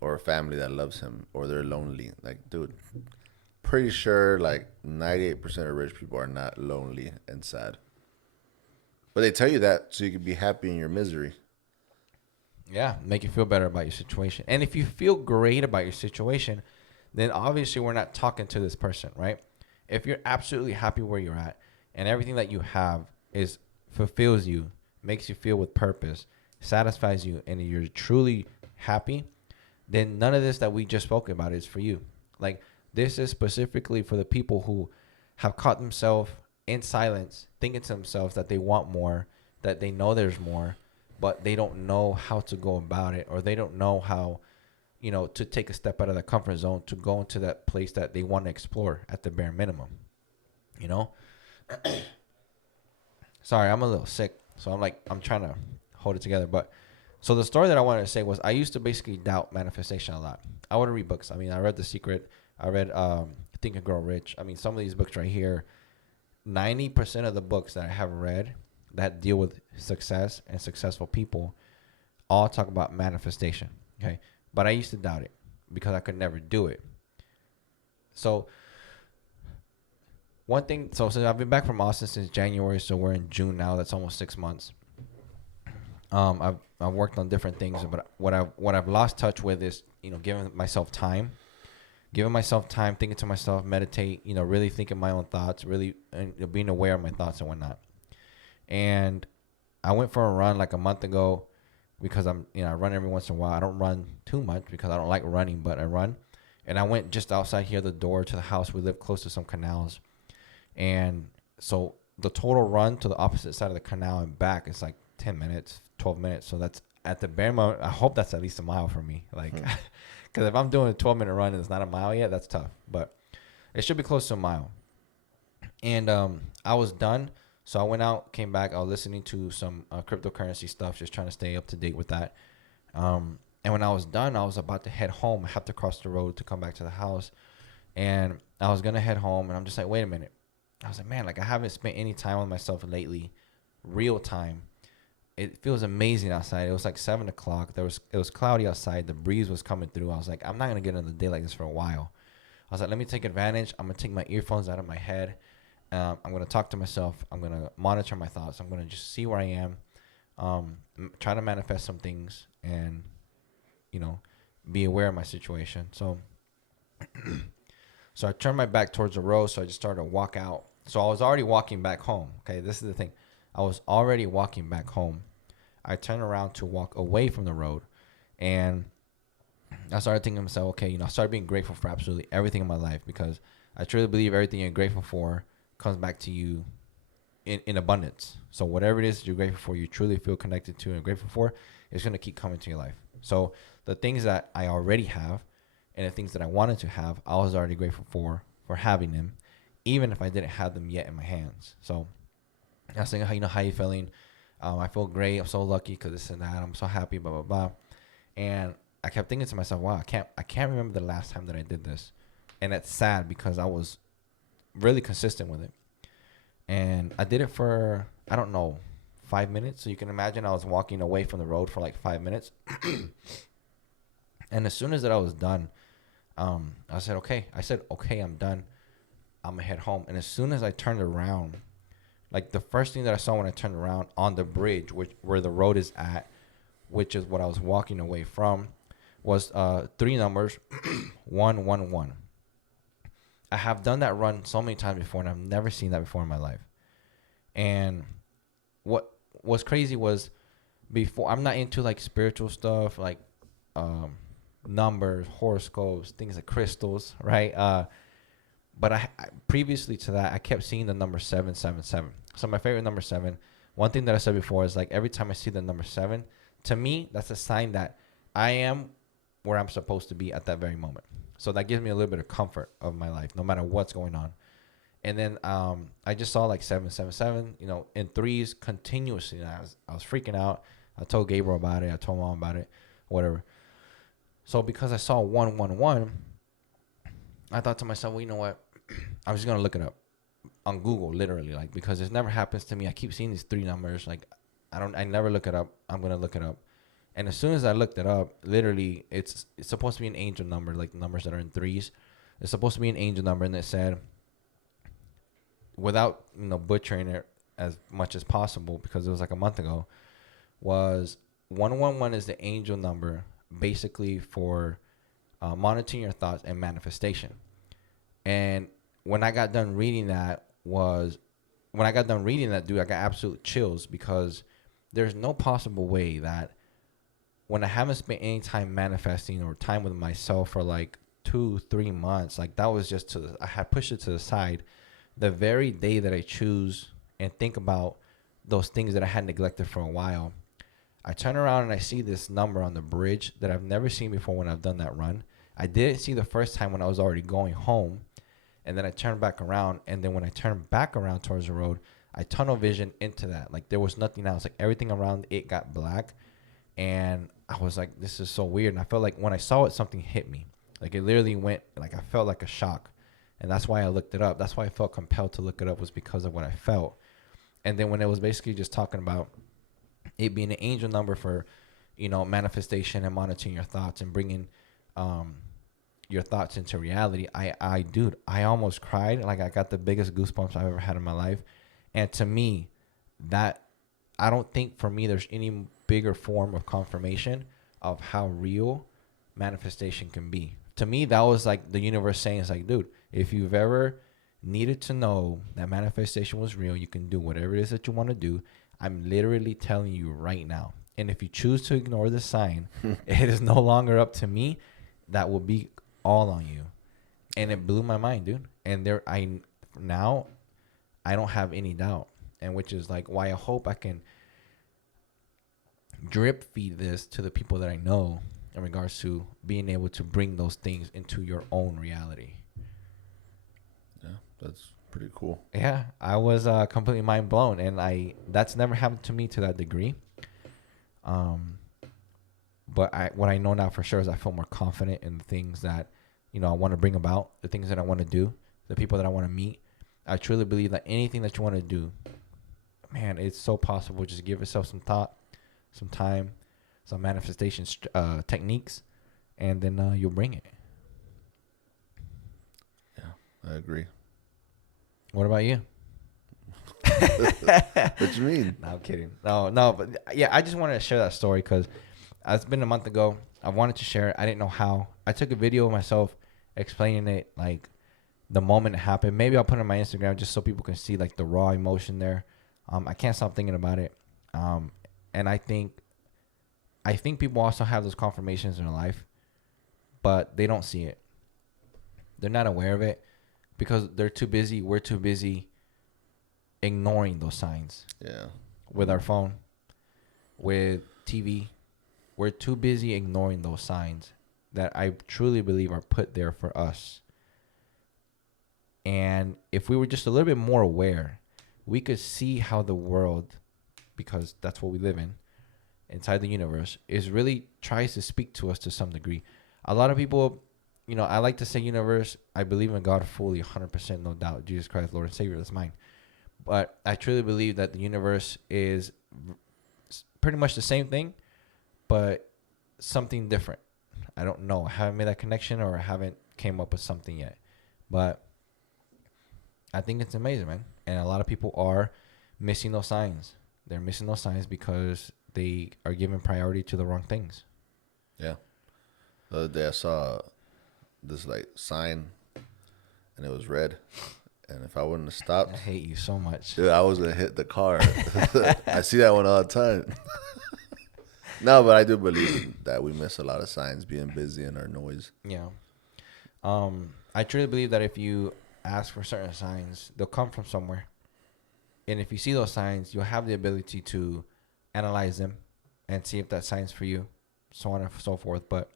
Or a family that loves him, or they're lonely. Like, dude, pretty sure like 98% of rich people are not lonely and sad. But they tell you that so you can be happy in your misery. Yeah, make you feel better about your situation. And if you feel great about your situation, then obviously we're not talking to this person, right? If you're absolutely happy where you're at and everything that you have fulfills you, makes you feel with purpose, satisfies you, and you're truly happy, then none of this that we just spoke about is for you. Like, this is specifically for the people who have caught themselves in silence, thinking to themselves that they want more, that they know there's more, but they don't know how to go about it, or they don't know how, to take a step out of their comfort zone to go into that place that they want to explore at the bare minimum. Sorry, I'm a little sick, so I'm trying to hold it together. But so the story that I wanted to say was I used to basically doubt manifestation a lot. I would read books. I mean, I read The Secret. I read Think and Grow Rich. I mean, some of these books right here, 90% of the books that I have read that deal with success and successful people all talk about manifestation. Okay. But I used to doubt it because I could never do it. So one thing, so since I've been back from Austin since January, so we're in June now. That's almost 6 months. I've worked on different things, but what I've lost touch with is, giving myself time, thinking to myself, meditate, really thinking my own thoughts, really being aware of my thoughts and whatnot. And I went for a run like a month ago because I run every once in a while. I don't run too much because I don't like running, but I run. And I went just outside here, the door to the house. We live close to some canals. And so the total run to the opposite side of the canal and back is like 10 minutes, 12 minutes. So that's at the bare moment. I hope that's at least a mile for me. Like, because if I'm doing a 12-minute run and it's not a mile yet, that's tough. But it should be close to a mile. And I was done. So I went out, came back. I was listening to some cryptocurrency stuff, just trying to stay up to date with that. And when I was done, I was about to head home. I have to cross the road to come back to the house. And I was going to head home. And I'm just like, wait a minute. I was like, man, like I haven't spent any time with myself lately, real time. It feels amazing outside. It was like 7 o'clock. It was cloudy outside. The breeze was coming through. I was like, I'm not going to get another day like this for a while. I was like, let me take advantage. I'm going to take my earphones out of my head. I'm going to talk to myself. I'm going to monitor my thoughts. I'm going to just see where I am, try to manifest some things and, be aware of my situation. So I turned my back towards the road. So I just started to walk out. So I was already walking back home. Okay, this is the thing. I was already walking back home. I turned around to walk away from the road. And I started thinking to myself, okay, I started being grateful for absolutely everything in my life, because I truly believe everything you're grateful for comes back to you in abundance. So whatever it is that you're grateful for, you truly feel connected to and grateful for, it's going to keep coming to your life. So the things that I already have and the things that I wanted to have, I was already grateful for having them, even if I didn't have them yet in my hands. So I was saying, how you feeling? I feel great. I'm so lucky because this and that. I'm so happy, blah, blah, blah. And I kept thinking to myself, wow, I can't remember the last time that I did this. And it's sad because I was really consistent with it. And I did it for, 5 minutes. So you can imagine I was walking away from the road for like 5 minutes. And as soon as that I was done, I said, okay, I'm done. I'm going to head home. And as soon as I turned around, like the first thing that I saw when I turned around on the bridge, where the road is at, which is what I was walking away from, was 3 numbers, 111. I have done that run so many times before, and I've never seen that before in my life. And what was crazy was, before, I'm not into like spiritual stuff, like numbers, horoscopes, things like crystals, right? But I previously to that, I kept seeing the number 777. So my favorite number 7. One thing that I said before is, like, every time I see the number 7, to me, that's a sign that I am where I'm supposed to be at that very moment. So that gives me a little bit of comfort of my life, no matter what's going on. And then I just saw like 777, in threes continuously. And I was freaking out. I told Gabriel about it. I told Mom about it, whatever. So because I saw 111, I thought to myself, well, you know what? I'm just going to look it up on Google, literally, like, because this never happens to me. I keep seeing these 3 numbers. Like, I never look it up. I'm going to look it up. And as soon as I looked it up, literally, it's supposed to be an angel number, like numbers that are in threes. It's supposed to be an angel number, and it said, without butchering it as much as possible, because it was like a month ago, was 111 is the angel number, basically for monitoring your thoughts and manifestation. And when I got done reading that, dude, I got absolute chills, because there's no possible way that when I haven't spent any time manifesting or time with myself for like 2-3 months, like that was just I had pushed it to the side. The very day that I choose and think about those things that I had neglected for a while, I turn around and I see this number on the bridge that I've never seen before when I've done that run. I didn't see the first time when I was already going home. And then I turned back around. And then when I turned back around towards the road, I tunnel vision into that. Like, there was nothing else. Like, everything around it got black. And I was like, this is so weird. And I felt like when I saw it, something hit me. Like, it literally went, like, I felt like a shock. And that's why I looked it up. That's why I felt compelled to look it up, was because of what I felt. And then when it was basically just talking about it being an angel number for, manifestation and monitoring your thoughts and bringing your thoughts into reality, I almost cried. Like, I got the biggest goosebumps I've ever had in my life. And to me, that, I don't think for me there's any bigger form of confirmation of how real manifestation can be. To me, that was like the universe saying, it's like, dude, if you've ever needed to know that manifestation was real, you can do whatever it is that you want to do. I'm literally telling you right now. And if you choose to ignore the sign, it is no longer up to me. That will be all on you. And it blew my mind, dude. And now I don't have any doubt. And which is like why I hope I can drip feed this to the people that I know in regards to being able to bring those things into your own reality. Yeah, that's pretty cool. Yeah, I was completely mind blown, and that's never happened to me to that degree. But what I know now for sure is I feel more confident in the things that I want to bring about, the things that I want to do, the people that I want to meet. I truly believe that anything that you want to do, man, it's so possible. Just give yourself some thought, some time, some manifestation techniques, and then you'll bring it. Yeah, I agree. What about you? What you mean? No, I'm kidding. No, but yeah, I just wanted to share that story because it's been a month ago. I wanted to share it. I didn't know how. I took a video of myself explaining it, like the moment it happened. Maybe I'll put it on my Instagram just so people can see like the raw emotion there. I can't stop thinking about it. And I think people also have those confirmations in their life, but they don't see it. They're not aware of it because they're too busy. We're too busy ignoring those signs. Yeah. With our phone, with TV. We're too busy ignoring those signs that I truly believe are put there for us. And if we were just a little bit more aware, we could see how the world, because that's what we live in, inside the universe, is really tries to speak to us to some degree. A lot of people, I like to say universe. I believe in God fully, 100%, no doubt. Jesus Christ, Lord and Savior, that's mine. But I truly believe that the universe is pretty much the same thing, but something different. I don't know. I haven't made that connection or I haven't came up with something yet. But I think it's amazing, man. And a lot of people are missing those signs. They're missing those signs because they are giving priority to the wrong things. Yeah. The other day I saw this like sign and it was red. And if I wouldn't have stopped, I hate you so much. dude, I was going to hit the car. I see that one all the time. No, but I do believe that we miss a lot of signs being busy in our noise. Yeah. I truly believe that if you ask for certain signs, they'll come from somewhere. And if you see those signs, you'll have the ability to analyze them and see if that sign's for you, so on and so forth. But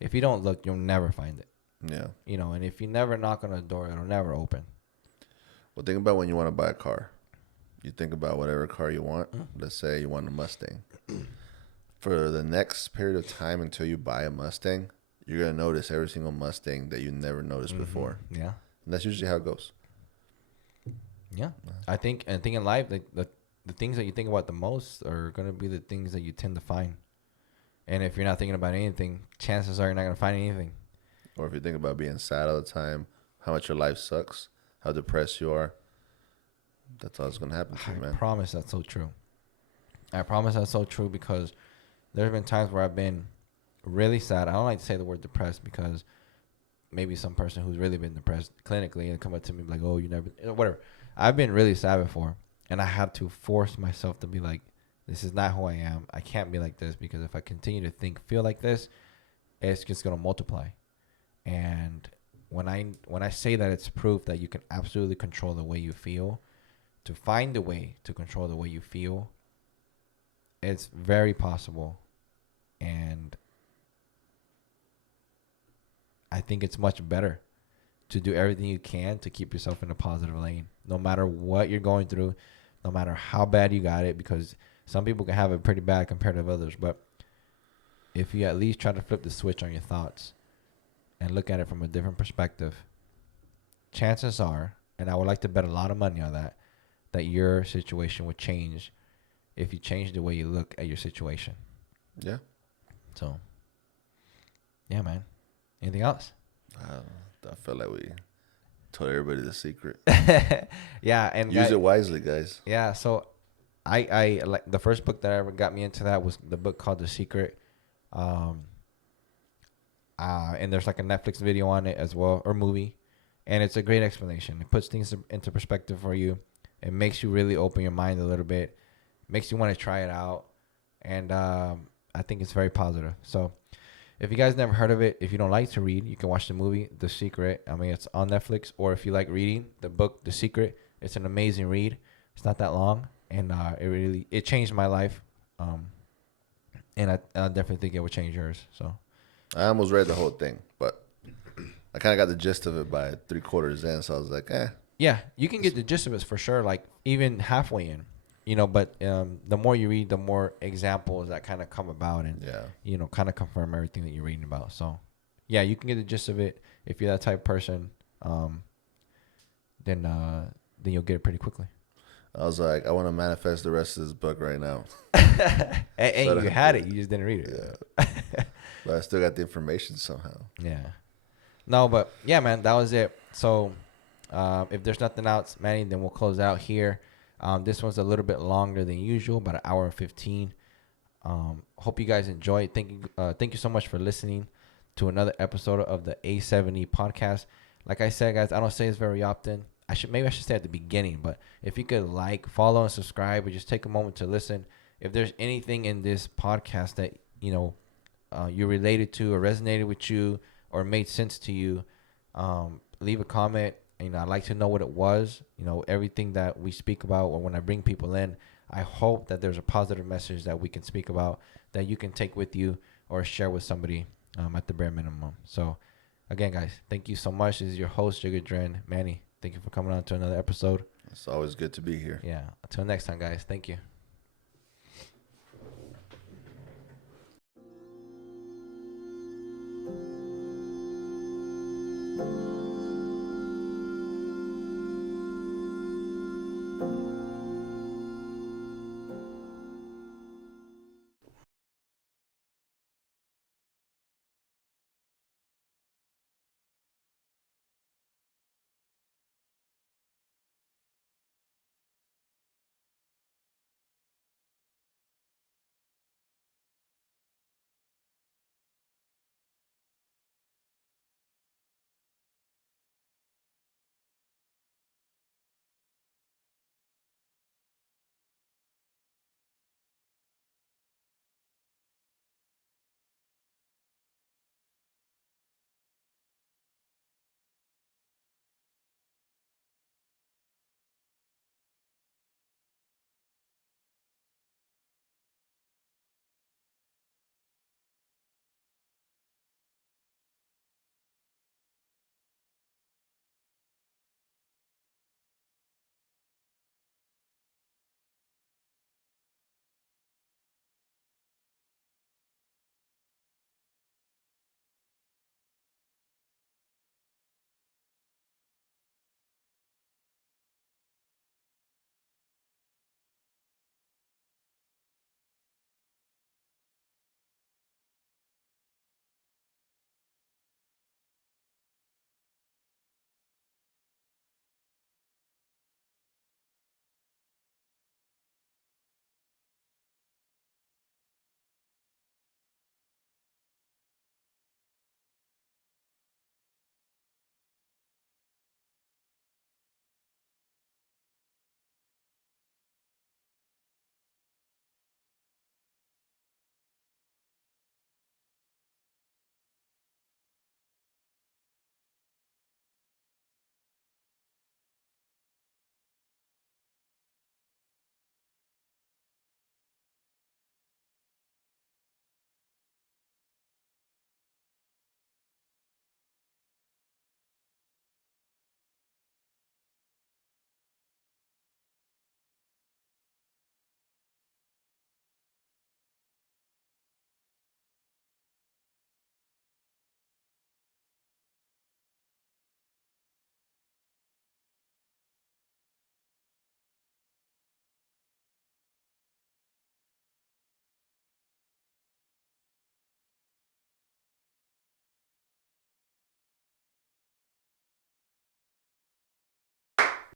if you don't look, you'll never find it. Yeah. And if you never knock on a door, it'll never open. Well, think about when you want to buy a car. You think about whatever car you want. Let's say you want a Mustang. For the next period of time until you buy a Mustang, you're going to notice every single Mustang that you never noticed before. Yeah. And that's usually how it goes. Yeah. I think in life, the things that you think about the most are going to be the things that you tend to find. And if you're not thinking about anything, chances are you're not going to find anything. Or if you think about being sad all the time, how much your life sucks, how depressed you are, that's all that's going to happen to you, man. I promise that's so true. I promise that's so true because there have been times where I've been really sad. I don't like to say the word depressed because maybe some person who's really been depressed clinically and come up to me like, oh, you never, whatever. I've been really sad before, and I had to force myself to be like, this is not who I am. I can't be like this because if I continue to feel like this, it's just going to multiply. And when I say that, it's proof that you can absolutely control the way you feel. To find a way to control the way you feel, it's very possible. And I think it's much better to do everything you can to keep yourself in a positive lane, no matter what you're going through, no matter how bad you got it, because some people can have it pretty bad compared to others. But if you at least try to flip the switch on your thoughts and look at it from a different perspective, chances are, and I would like to bet a lot of money on that your situation would change if you change the way you look at your situation. Yeah. So, yeah, man. Anything else? I feel like we told everybody the secret. Yeah, and use it wisely, guys. Yeah, so I like the first book that ever got me into that was the book called The Secret. And there's like a Netflix video on it as well, or movie, and it's a great explanation. It puts things into perspective for you. It makes you really open your mind a little bit, makes you want to try it out, and I think it's very positive. So if you guys never heard of it, if you don't like to read, you can watch the movie The Secret. I mean, it's on Netflix. Or if you like reading, the book The Secret. It's an amazing read. It's not that long, and it changed my life. And I definitely think it would change yours. So I almost read the whole thing, but I kind of got the gist of it by 3/4 in, so I was like, eh. yeah, you can get the gist of it for sure. Like even halfway in, But the more you read, the more examples that kind of come about, and kind of confirm everything that you're reading about. So, yeah, you can get the gist of it if you're that type of person. Then you'll get it pretty quickly. I was like, I want to manifest the rest of this book right now. Hey, you had it, you just didn't read it. Yeah. But I still got the information somehow. Yeah. No, but yeah, man, that was it. So, if there's nothing else, Manny, then we'll close out here. This one's a little bit longer than usual, about an hour and 15. Hope you guys enjoy it. Thank you so much for listening to another episode of the A7E podcast. Like I said, guys, I don't say this very often. Maybe I should say at the beginning, but if you could follow, and subscribe, or just take a moment to listen. If there's anything in this podcast that you related to or resonated with you or made sense to you, leave a comment. I'd like to know what it was. Everything that we speak about, or when I bring people in, I hope that there's a positive message that we can speak about that you can take with you or share with somebody at the bare minimum. So, again, guys, thank you so much. This is your host, Jigga Dren, Manny. Thank you for coming on to another episode. It's always good to be here. Yeah. Until next time, guys. Thank you.